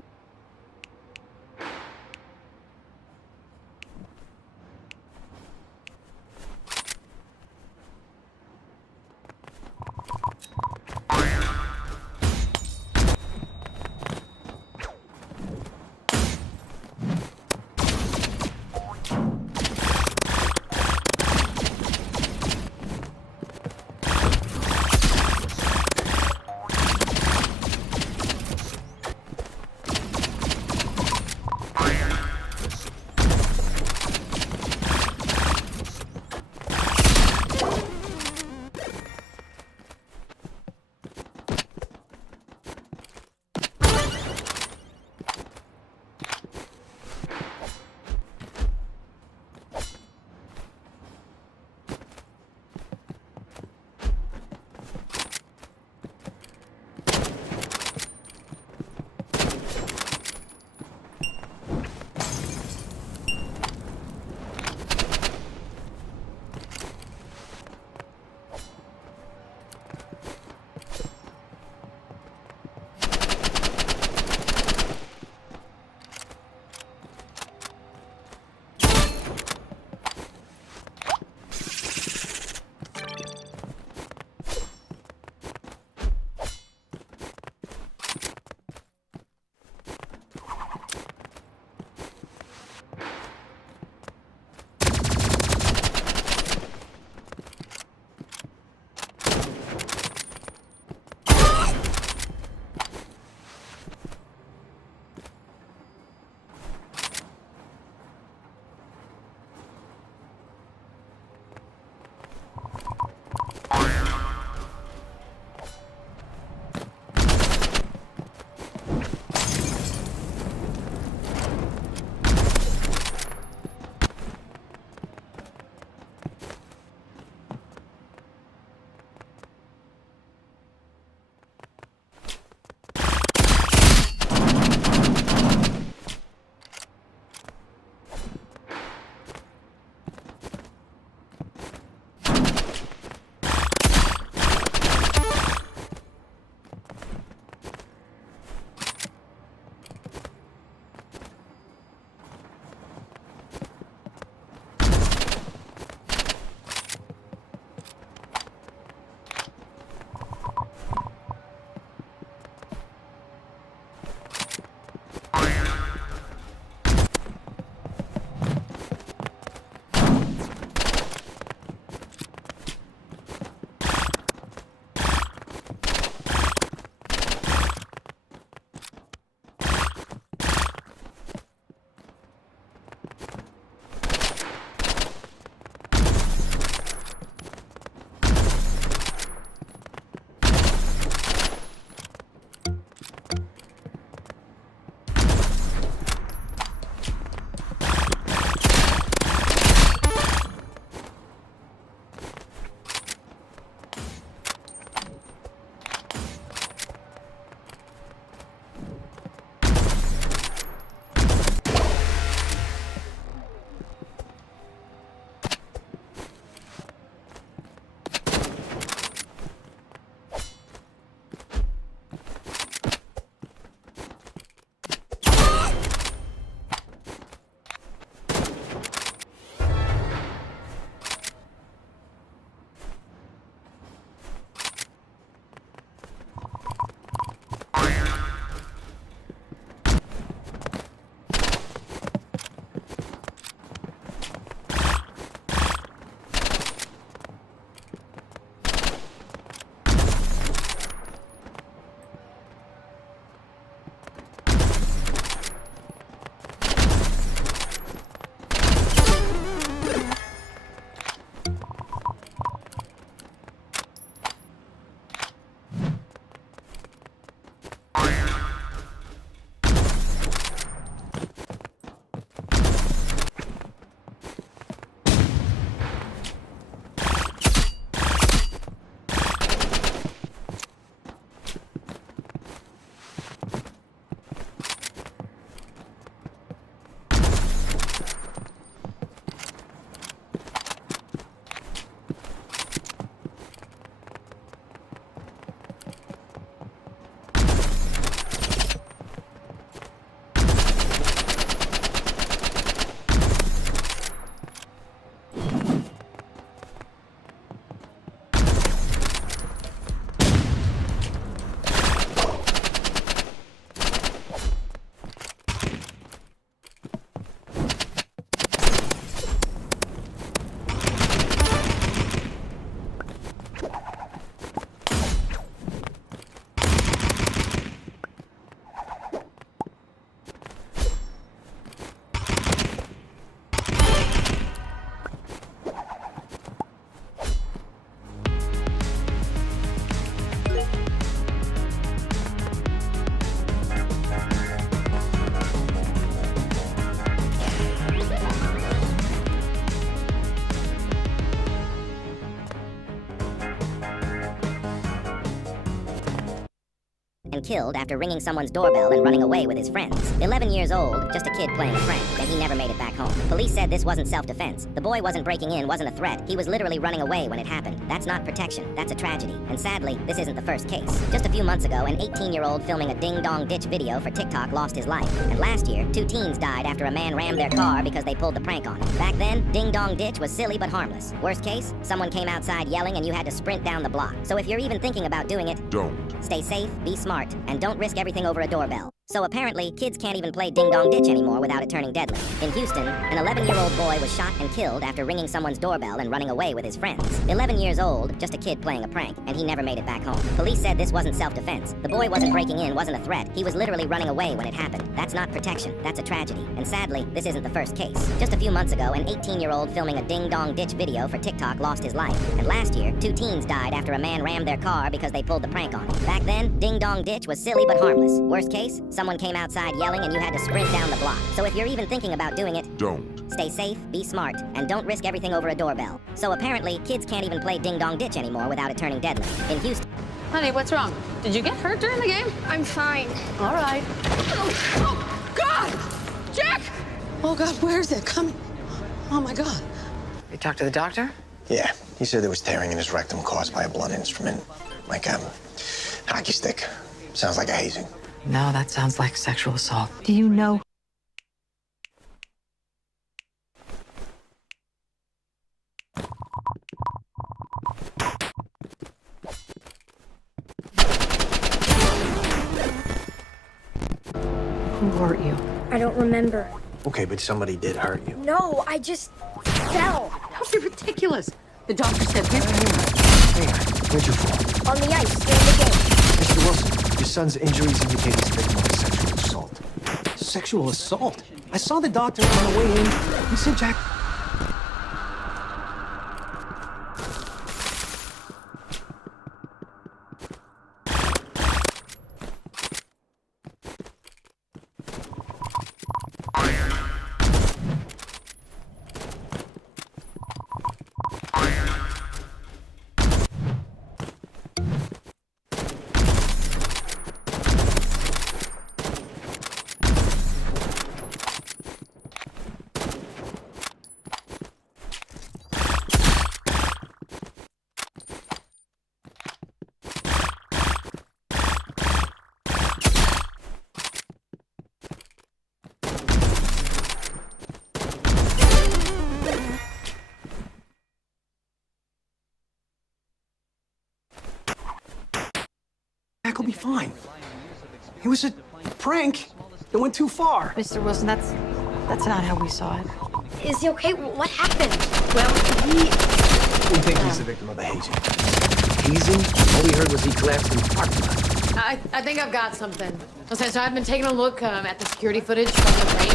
and killed after ringing someone's doorbell and running away with his friends. 11 years old, just a kid playing a prank, and he never made it back home. Police said this wasn't self-defense. The boy wasn't breaking in, wasn't a threat. He was literally running away when it happened. That's not protection. That's a tragedy. And sadly, this isn't the first case. Just a few months ago, an 18-year-old filming a ding-dong ditch video for TikTok lost his life. And last year, 2 teens died after a man rammed their car because they pulled the prank on him. Back then, ding-dong ditch was silly but harmless. Worst case, someone came outside yelling and you had to sprint down the block. So if you're even thinking about doing it, don't. Stay safe, be smart, and don't risk everything over a doorbell. So apparently, kids can't even play ding-dong ditch anymore without it turning deadly. In Houston, an 11-year-old boy was shot and killed after ringing someone's doorbell and running away with his friends. 11 years old, just a kid playing a prank, and he never made it back home. Police said this wasn't self-defense. The boy wasn't breaking in, wasn't a threat. He was literally running away when it happened. That's not protection. That's a tragedy. And sadly, this isn't the first case. Just a few months ago, an 18-year-old filming a ding-dong ditch video for TikTok lost his life. And last year, 2 teens died after a man rammed their car because they pulled the prank on him. Back then, ding-dong ditch was silly but harmless. Worst case, someone came outside yelling and you had to sprint down the block. So if you're even thinking about doing it, don't. Stay safe, be smart, and don't risk everything over a doorbell. So apparently, kids can't even play ding-dong ditch anymore without it turning deadly. In Houston... Honey, what's wrong? Did you get hurt during the game? I'm fine. All right. Oh, God! Jack! Oh, God, where is it coming? Oh, my God. You talked to the doctor? Yeah, he said there was tearing in his rectum caused by a blunt instrument, like a hockey stick. Sounds like a hazing. No, that sounds like sexual assault. Do you know? Who hurt you? I don't remember. Okay, but somebody did hurt you. No, I just fell. Don't be ridiculous. The doctor said here. Hey, where'd you fall? On the ice during the game. Mr. Wilson, your son's injuries indicate he's a victim of sexual assault. Sexual assault? I saw the doctor on the way in. He said Jack... Jack will be fine. It was a prank that went too far. Mr. Wilson, that's not how we saw it. Is he okay? What happened? Well, We think he's the victim of a hazing. Hazing? All we heard was he collapsed in the parking lot. I think I've got something. Listen, so I've been taking a look at the security footage from the break.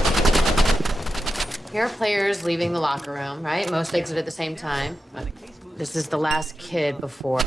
Here are players leaving the locker room, right? Most exit at the same time. But this is the last kid before.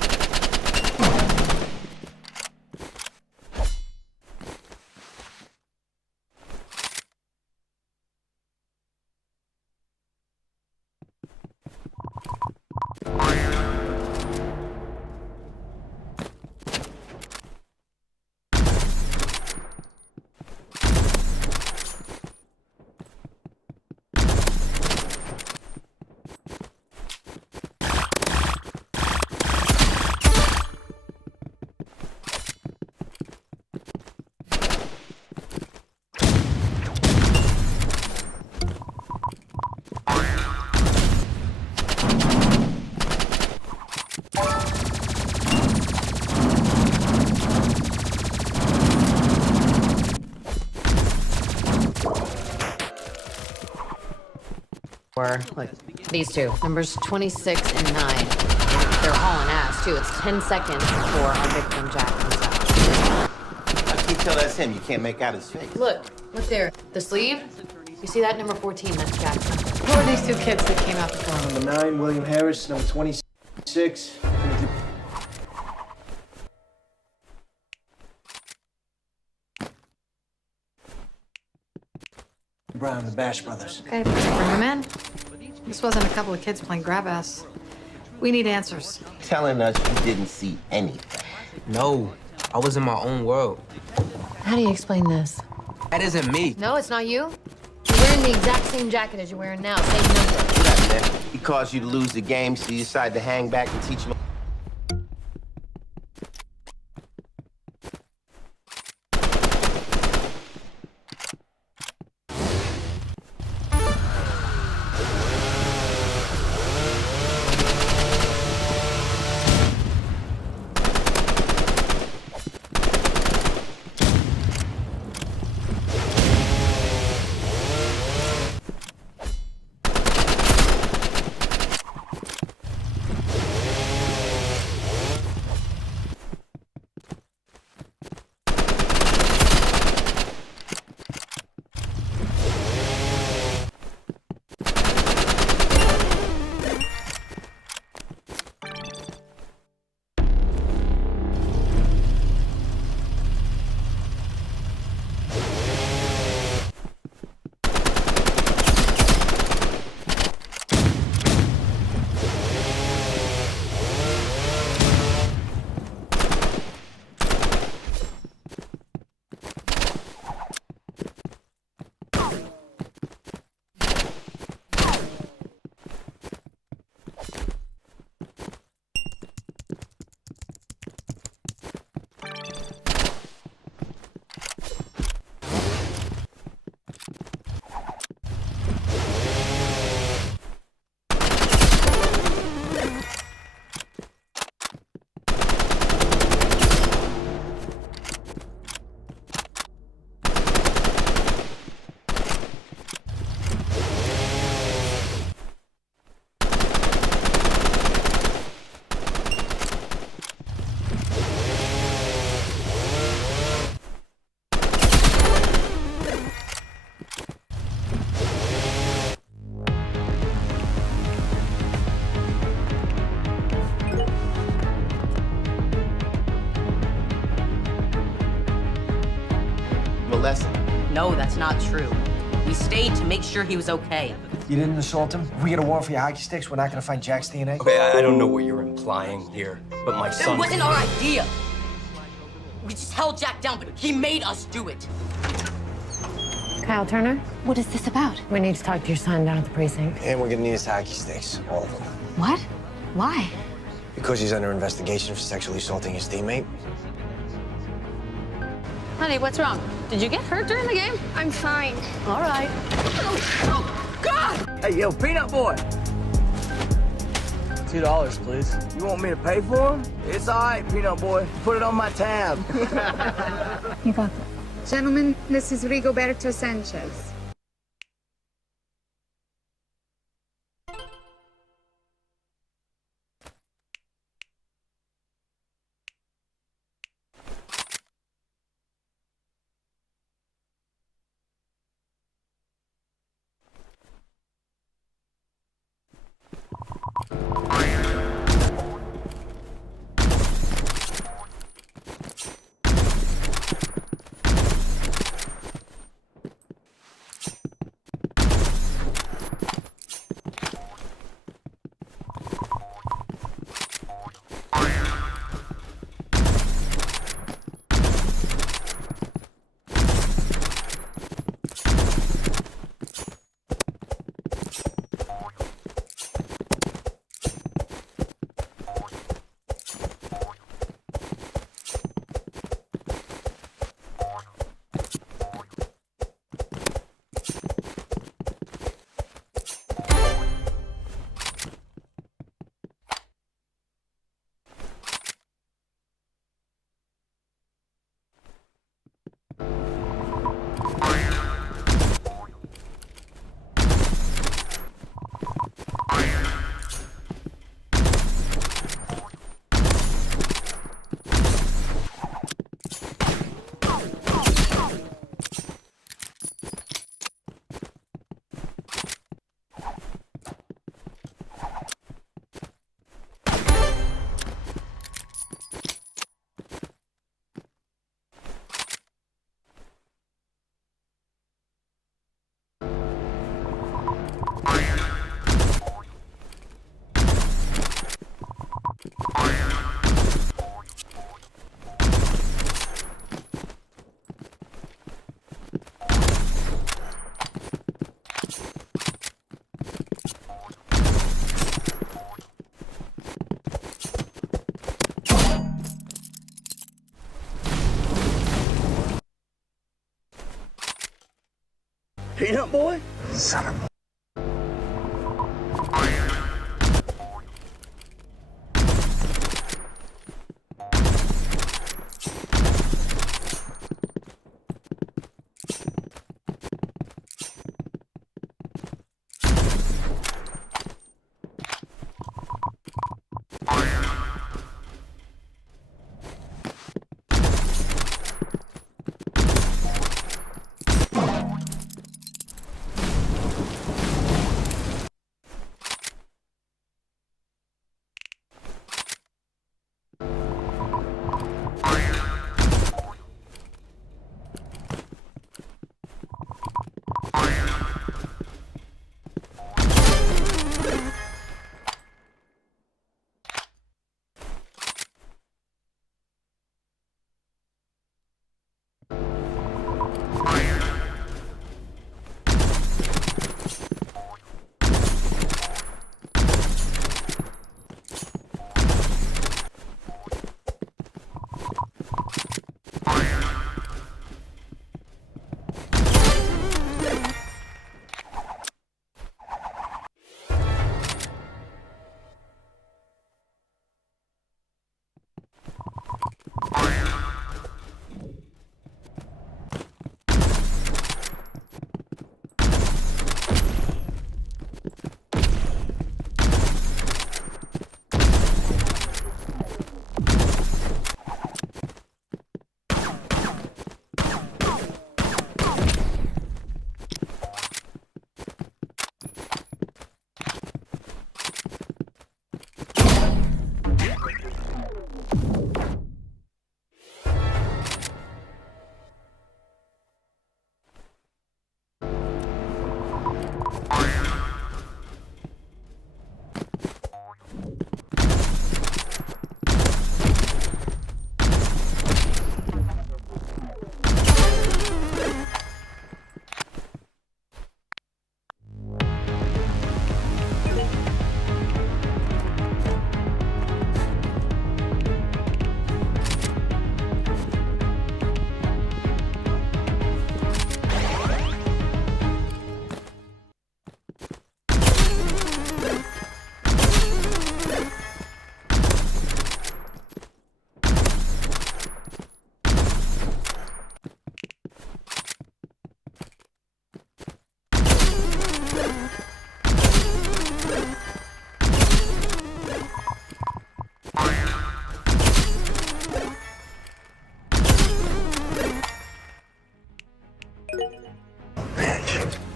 Like these two, numbers 26 and 9. They're hauling ass too. It's 10 seconds before our victim Jack comes out. I can tell that's him. You can't make out his face. Look there. The sleeve. You see that number 14? That's Jack's number. Who are these 2 kids that came out before? Number 9, William Harris. Number 26. Brown, the Bash Brothers. Okay, bring them in. This wasn't a couple of kids playing grab ass. We need answers. Telling us you didn't see anything. No, I was in my own world. How do you explain this? That isn't me. No, it's not you. You're wearing the exact same jacket as you're wearing now. Same number. Yeah, man. He caused you to lose the game, so you decided to hang back and teach him. Lesson. No, that's not true. We stayed to make sure he was okay. You didn't assault him? If we get a warrant for your hockey sticks, we're not gonna find Jack's DNA? Okay, I don't know what you're implying here, but my son... It wasn't our idea. We just held Jack down, but he made us do it. Kyle Turner? What is this about? We need to talk to your son down at the precinct. And we're gonna need his hockey sticks, all of them. What? Why? Because he's under investigation for sexually assaulting his teammate. Honey, what's wrong? Did you get hurt during the game? I'm fine. All right. Oh, God! Hey, yo, Peanut Boy! $2, please. You want me to pay for them? It's all right, Peanut Boy. Put it on my tab. You got that. Gentlemen, this is Rigoberto Sanchez. Peanut Boy? Son of a...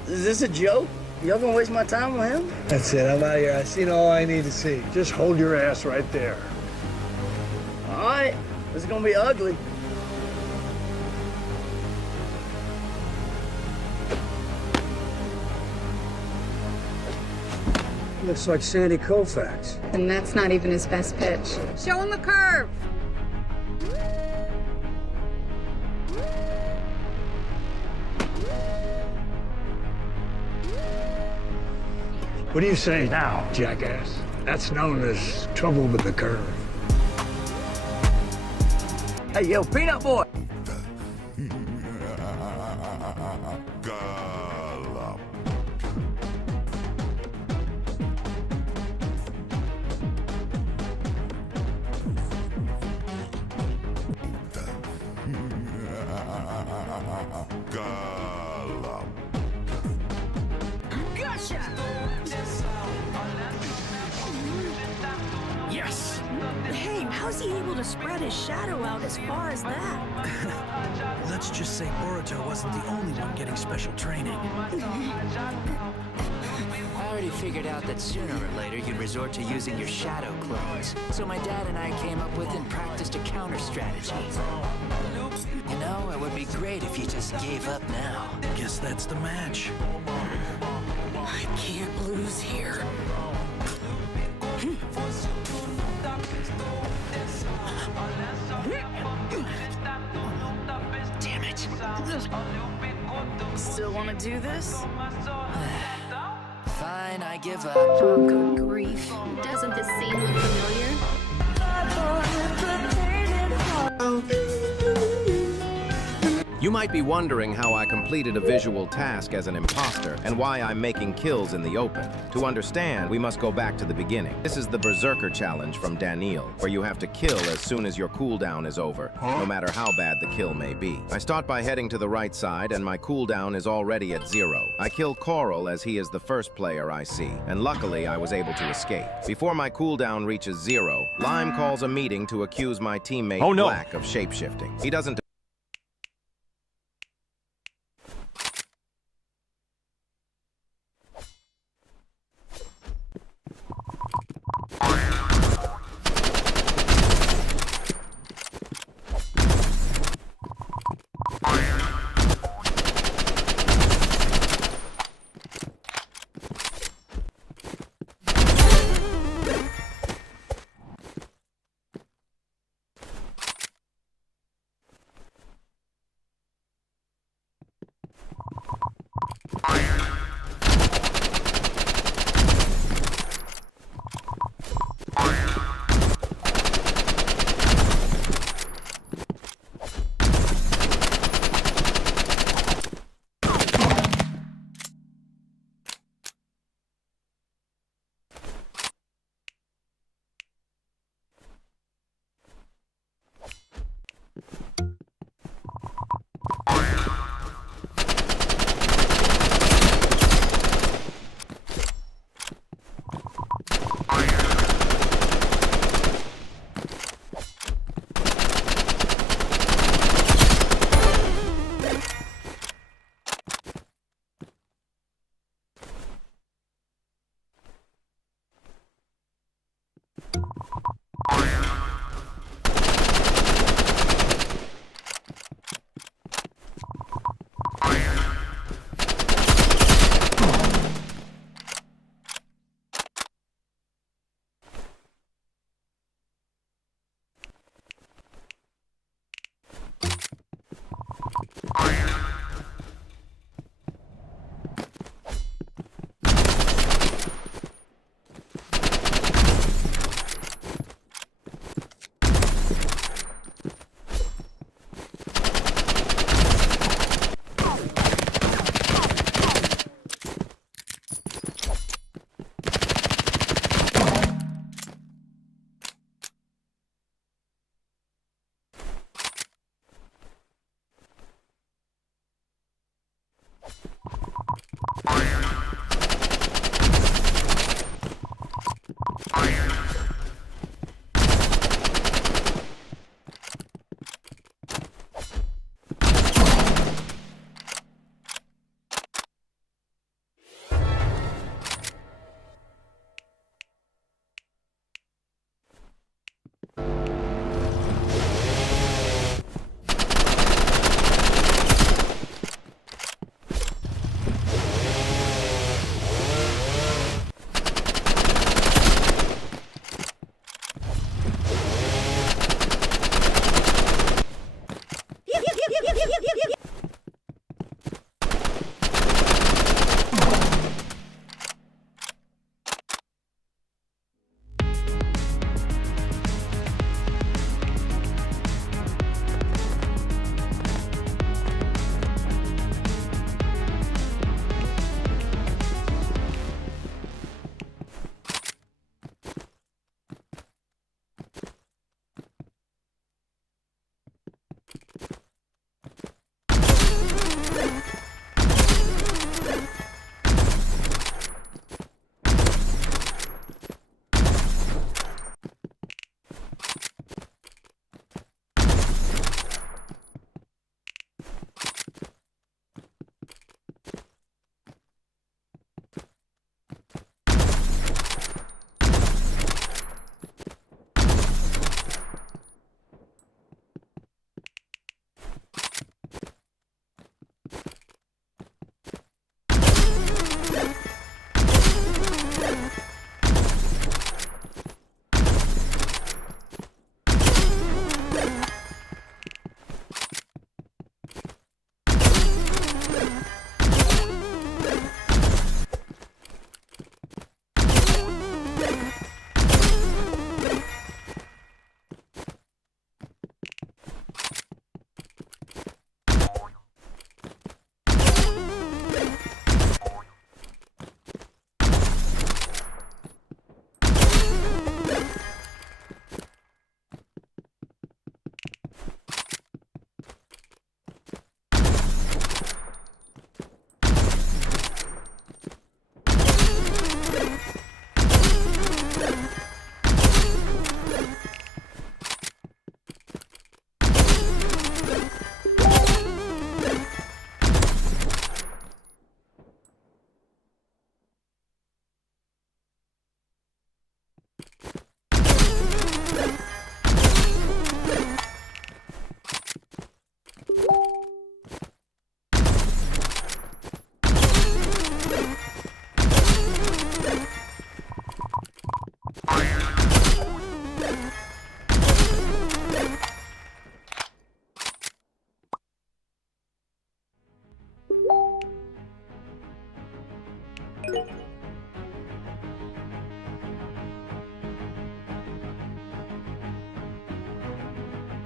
Is this a joke? Y'all gonna waste my time with him? That's it. I'm out of here. I've seen all I need to see. Just hold your ass right there. All right, this is gonna be ugly. Looks like Sandy Koufax. And that's not even his best pitch. Show him the curve! What do you say now, jackass? That's known as trouble with the curve. Hey, yo, Peanut Boy! Yes! Hey, how's he able to spread his shadow out as far as that? Let's just say Boruto wasn't the only one getting special training. I already figured out that sooner or later you'd resort to using your shadow clones. So my dad and I came up with and practiced a counter strategy. You know, it would be great if you just gave up now. Guess that's the match. I can't lose here. Damn it. Still want to do this? Fine, I give up. Oh, good grief. Doesn't this scene look familiar? You might be wondering how I completed a visual task as an imposter and why I'm making kills in the open. To understand, we must go back to the beginning. This is the Berserker Challenge from Daniil, where you have to kill as soon as your cooldown is over, no matter how bad the kill may be. I start by heading to the right side and my cooldown is already at 0. I kill Coral as he is the first player I see, and luckily I was able to escape. Before my cooldown reaches 0, Lime calls a meeting to accuse my teammate Black of shapeshifting. He doesn't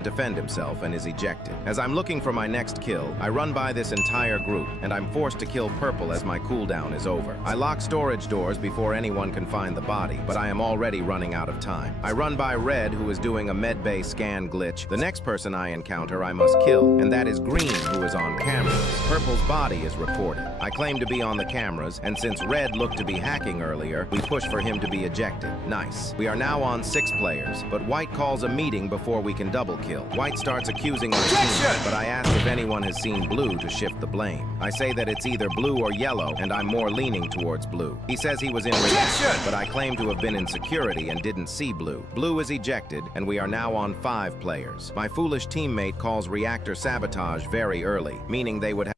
defend himself and is ejected. As I'm looking for my next kill, I run by this entire group, and I'm forced to kill Purple as my cooldown is over. I lock storage doors before anyone can find the body, but I am already running out of time. I run by Red, who is doing a medbay scan glitch. The next person I encounter I must kill, and that is Green, who is on cameras. Purple's body is reported. I claim to be on the cameras, and since Red looked to be hacking earlier, we push for him to be ejected. Nice. We are now on 6 players, but White calls a meeting before we can double kill. White starts accusing my team, but I ask if anyone has seen Blue to shift the blame. I say that it's either Blue or Yellow, and I'm more leaning towards Blue. He says he was in reaction, but I claim to have been in security and didn't see Blue. Blue is ejected, and we are now on 5 players. My foolish teammate calls reactor sabotage very early, meaning they would have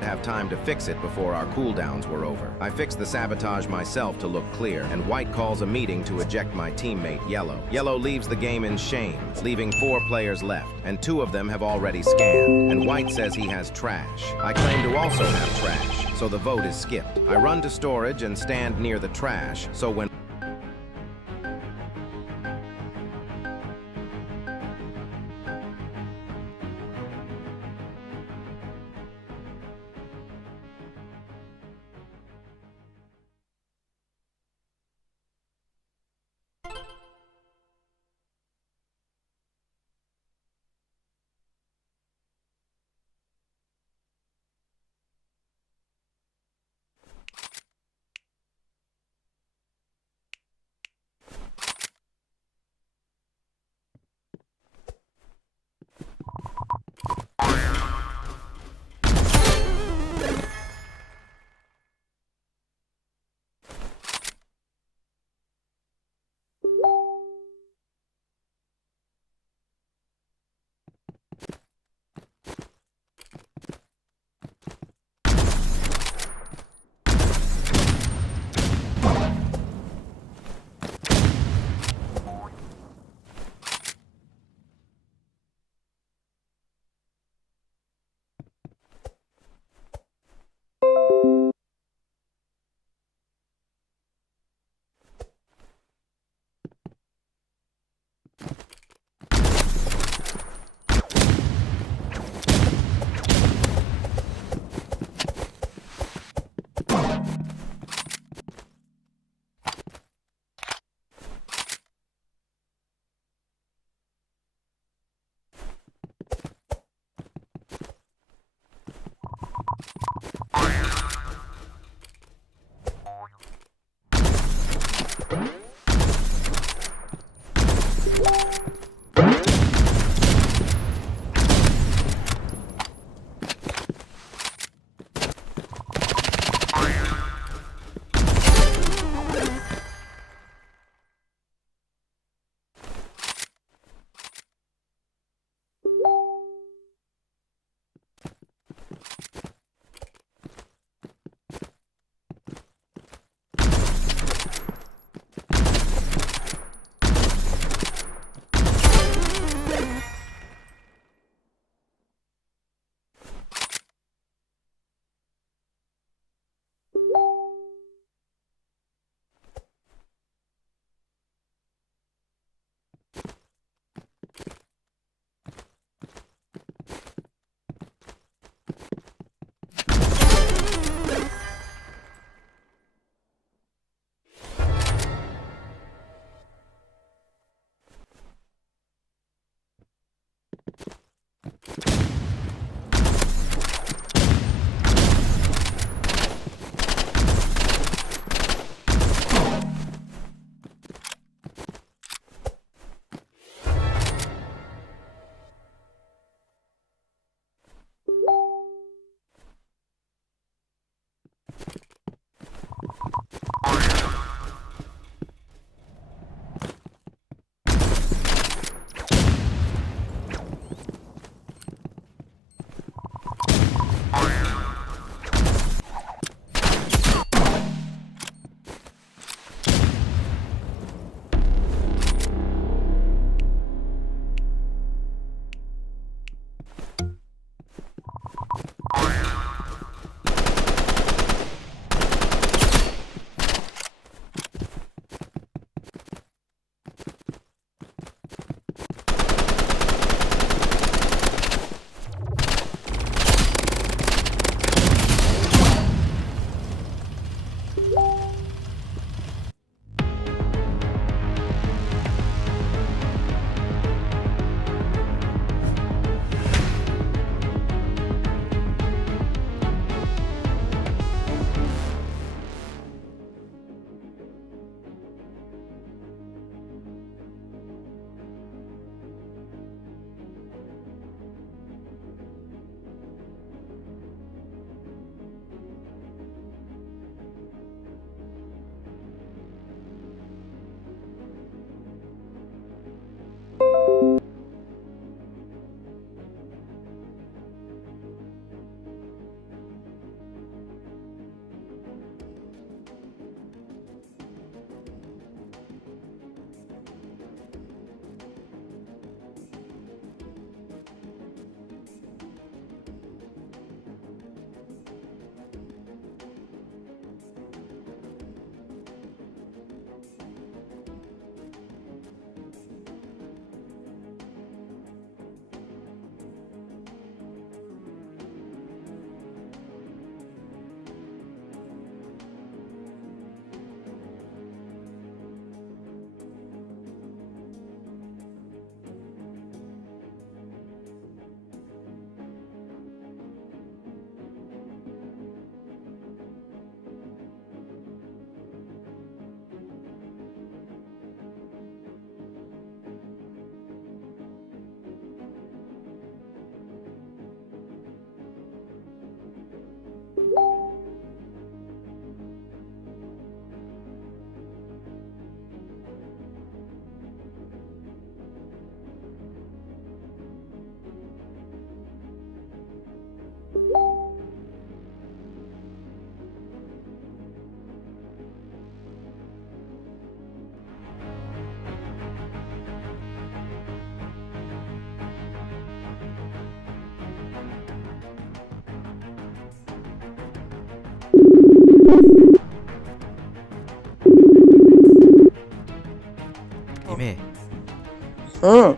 Have time to fix it before our cooldowns were over. I fixed the sabotage myself to look clear, and White calls a meeting to eject my teammate, Yellow. Yellow leaves the game in shame, leaving 4 players left, and 2 of them have already scanned, and White says he has trash. I claim to also have trash, so the vote is skipped. I run to storage and stand near the trash, so when За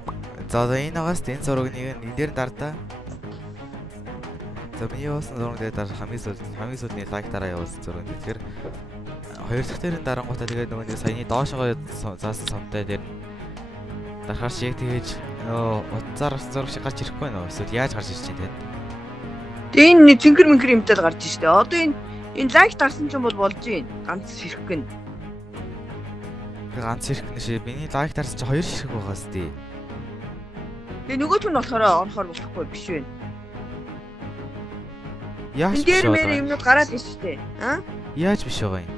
одоо энэ байгаас энэ зургийг энэ дээр дардаа. За миний явуулсан зураг дээр дараа хамгийн сүүлний лайктаараа явуулсан зураг. Тэгэхээр хоёр дахь дээрэн дарангуудаа тэгээд нөгөө нэг саяны доошогоо заасан сомтой дээр дахиад шиг тэгэж утсаар зураг шиг гарч ирэхгүй нөө. Эсвэл яаж гарч ирж чинь тэгээд. Энэ цэнгэр мэнхэр юмтай гарч штэ. Одоо энэ лайк дарсан ч юм бол болж байна. Ганц ширхэг гэн. Ганц ширхэг нэшээ. Миний лайк дарсан чи хоёр ширхэг байгаас тий. Тэгээ нөгөөт нь болохоор орохоор болохгүй биш вэ? Яаж энэ дээр мэр юмнууд гараад байна штэ. Яаж биш байгаа юм?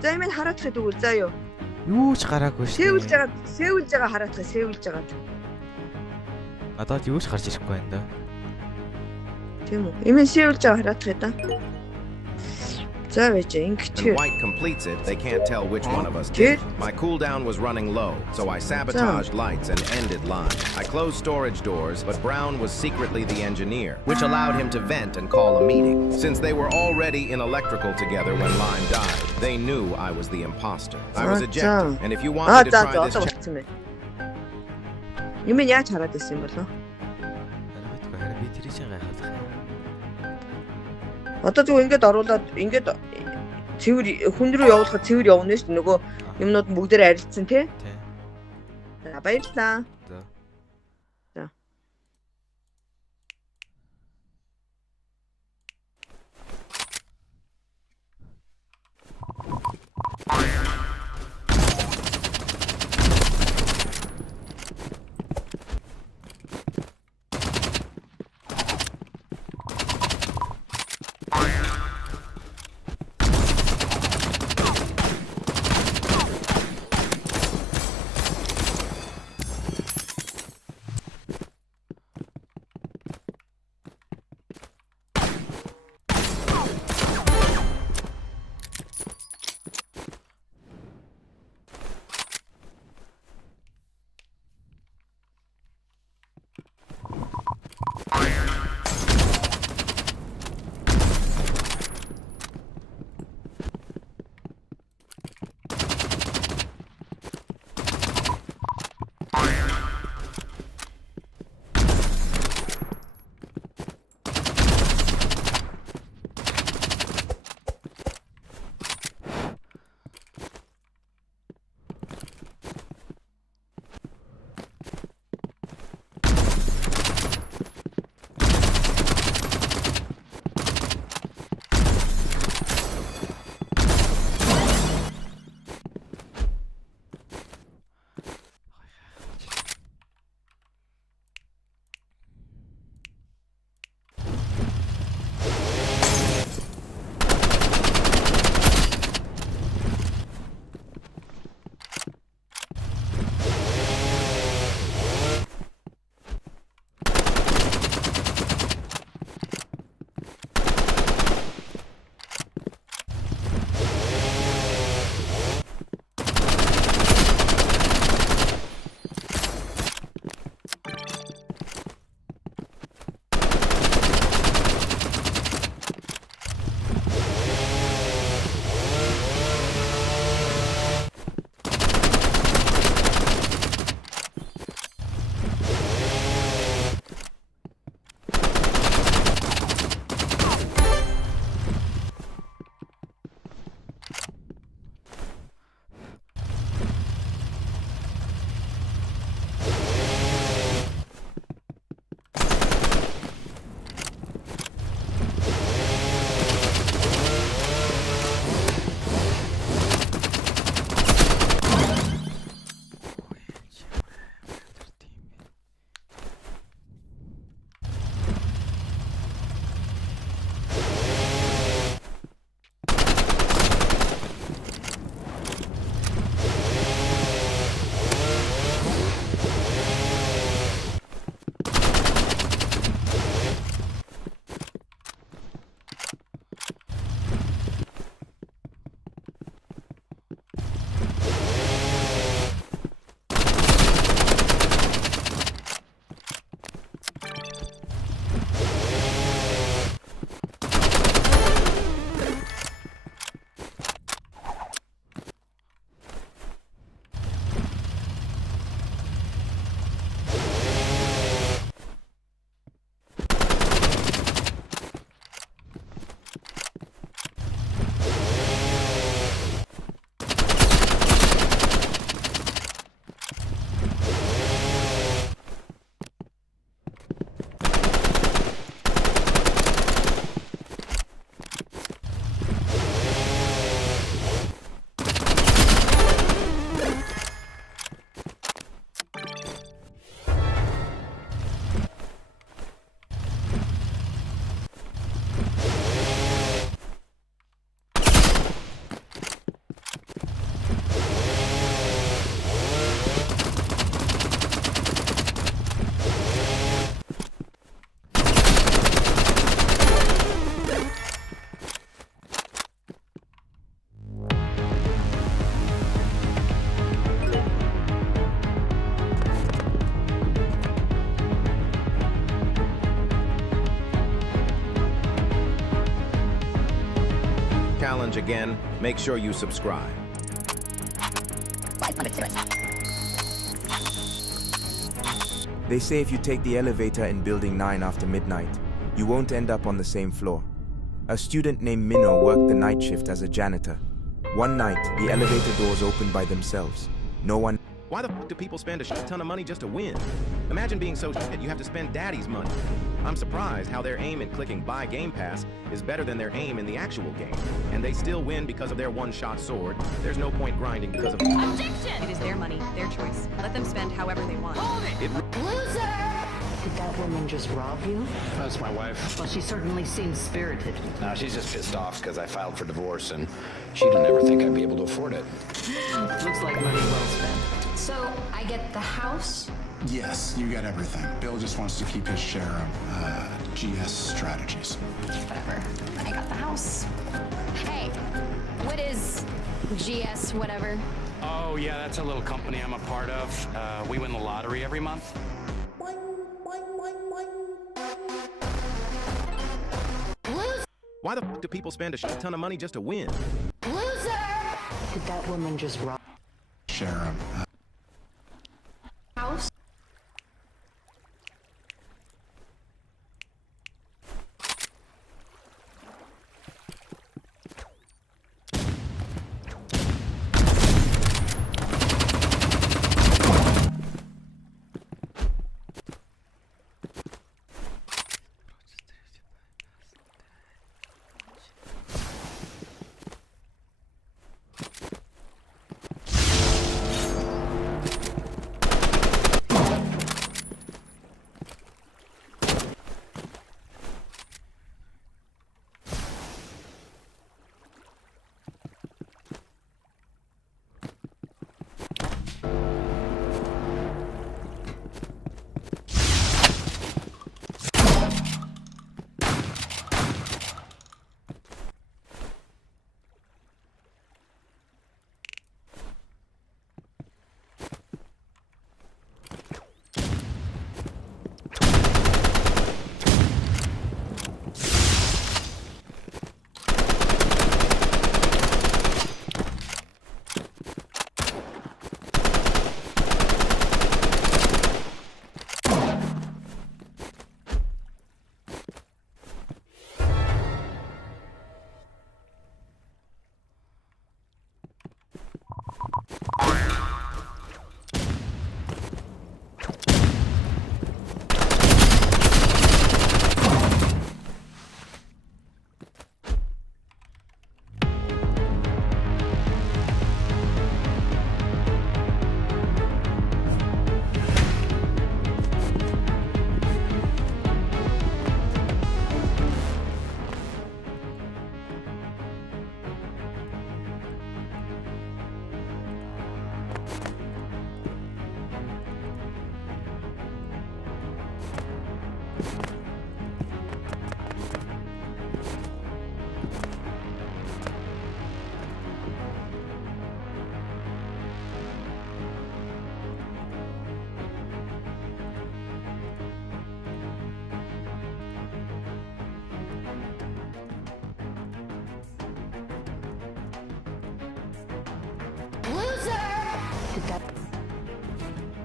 За юм хараадах гэдэг үл заа юу? Юу ч гараагүй штэ. Сэвэлж байгаа хараадах сэвэлж байгаа. Надад юу ч гарч ирэхгүй байна да. Тийм үү? Имэн сэвэлж байгаа хараадах да. За вэж When ингэж. White completes it, they can't tell which one of us did. My cooldown was running low, so I sabotaged lights and ended line. I closed storage doors, but Brown was secretly the engineer, which allowed him to vent and call a meeting. Since they were already in electrical together when Lime died, they knew I was the imposter. I was ejected, and if you wanted to try this... Имэн яаж хараад байсан юм болов? Би тэрийг гайхалах. Одоо зөв ингэж оруулаад ингэж цэвэр хүн рүү явуулахад цэвэр явна шүү дээ. Нөгөө юмнууд бүгдээр арилдсан тий. За баярлалаа. За. challenge again, make sure you subscribe. They say if you take the elevator in Building 9 after midnight, you won't end up on the same floor. A student named Minnow worked the night shift as a janitor. One night, the elevator doors opened by themselves. No one... Why the fuck do people spend a shit ton of money just to win? Imagine being so shit you have to spend daddy's money. I'm surprised how their aim in clicking buy Game Pass is better than their aim in the actual game. And they still win because of their one-shot sword. There's no point grinding because of... Objection! It is their money, their choice. Let them spend however they want. Hold it! Loser! Did that woman just rob you? That's my wife. Well, she certainly seems spirited. No, she's just pissed off because I filed for divorce and she didn't ever think I'd be able to afford it. Looks like money well spent. So, I get the house? Yes, you get everything. Bill just wants to keep his share of GS strategies. Whatever. I got the house. Hey, what is GS whatever? Oh, yeah, that's a little company I'm a part of. We win the lottery every month. Why the fuck do people spend a shit ton of money just to win? Loser! Did that woman just rob? Share of House?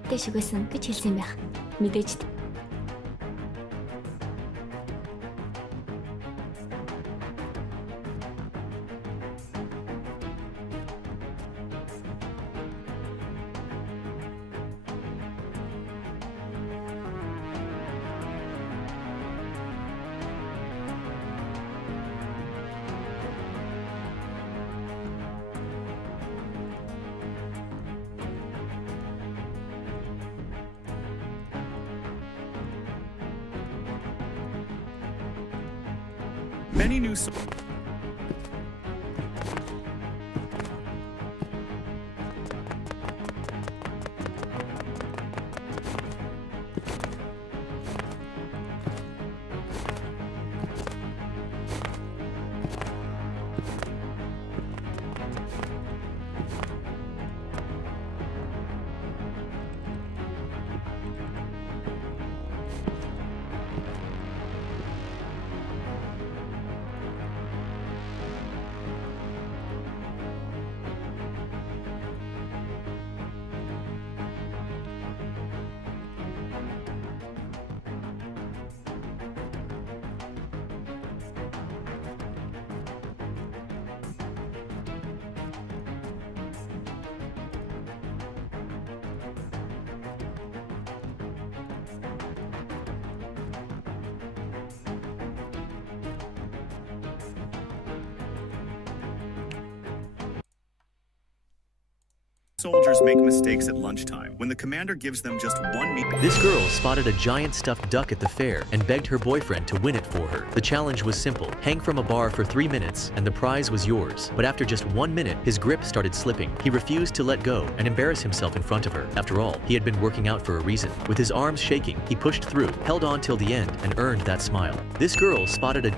Тэ шиг байсан гэж хэлсэн юм байх. Мэдээж. Many new soldiers make mistakes at lunchtime when the commander gives them just one meat. This girl spotted a giant stuffed duck at the fair and begged her boyfriend to win it for her. The challenge was simple. Hang from a bar for 3 minutes and the prize was yours. But after just 1 minute, his grip started slipping. He refused to let go and embarrass himself in front of her. After all, he had been working out for a reason. With his arms shaking, he pushed through, held on till the end, and earned that smile. This girl spotted a